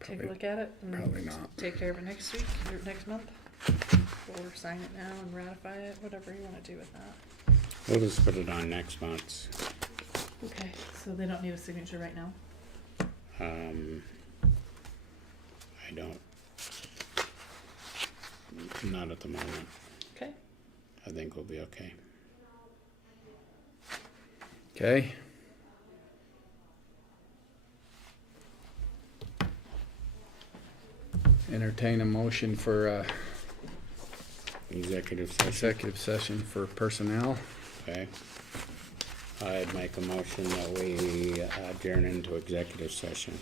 take a Probably- look at it and Probably not. take care of it next week or next month, or sign it now and ratify it, whatever you wanna do with that. We'll just put it on next month's. Okay, so they don't need a signature right now? I don't. Not at the moment. Okay. I think we'll be okay. Okay. Entertain a motion for Executive session, executive session for personnel. okay? I'd make a motion that we adjourn into executive session.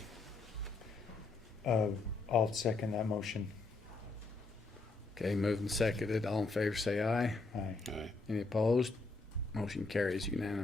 I'll second that motion. Okay, moved and seconded. All in favor say aye. Aye. Aye. Any opposed? Motion carries unanimously.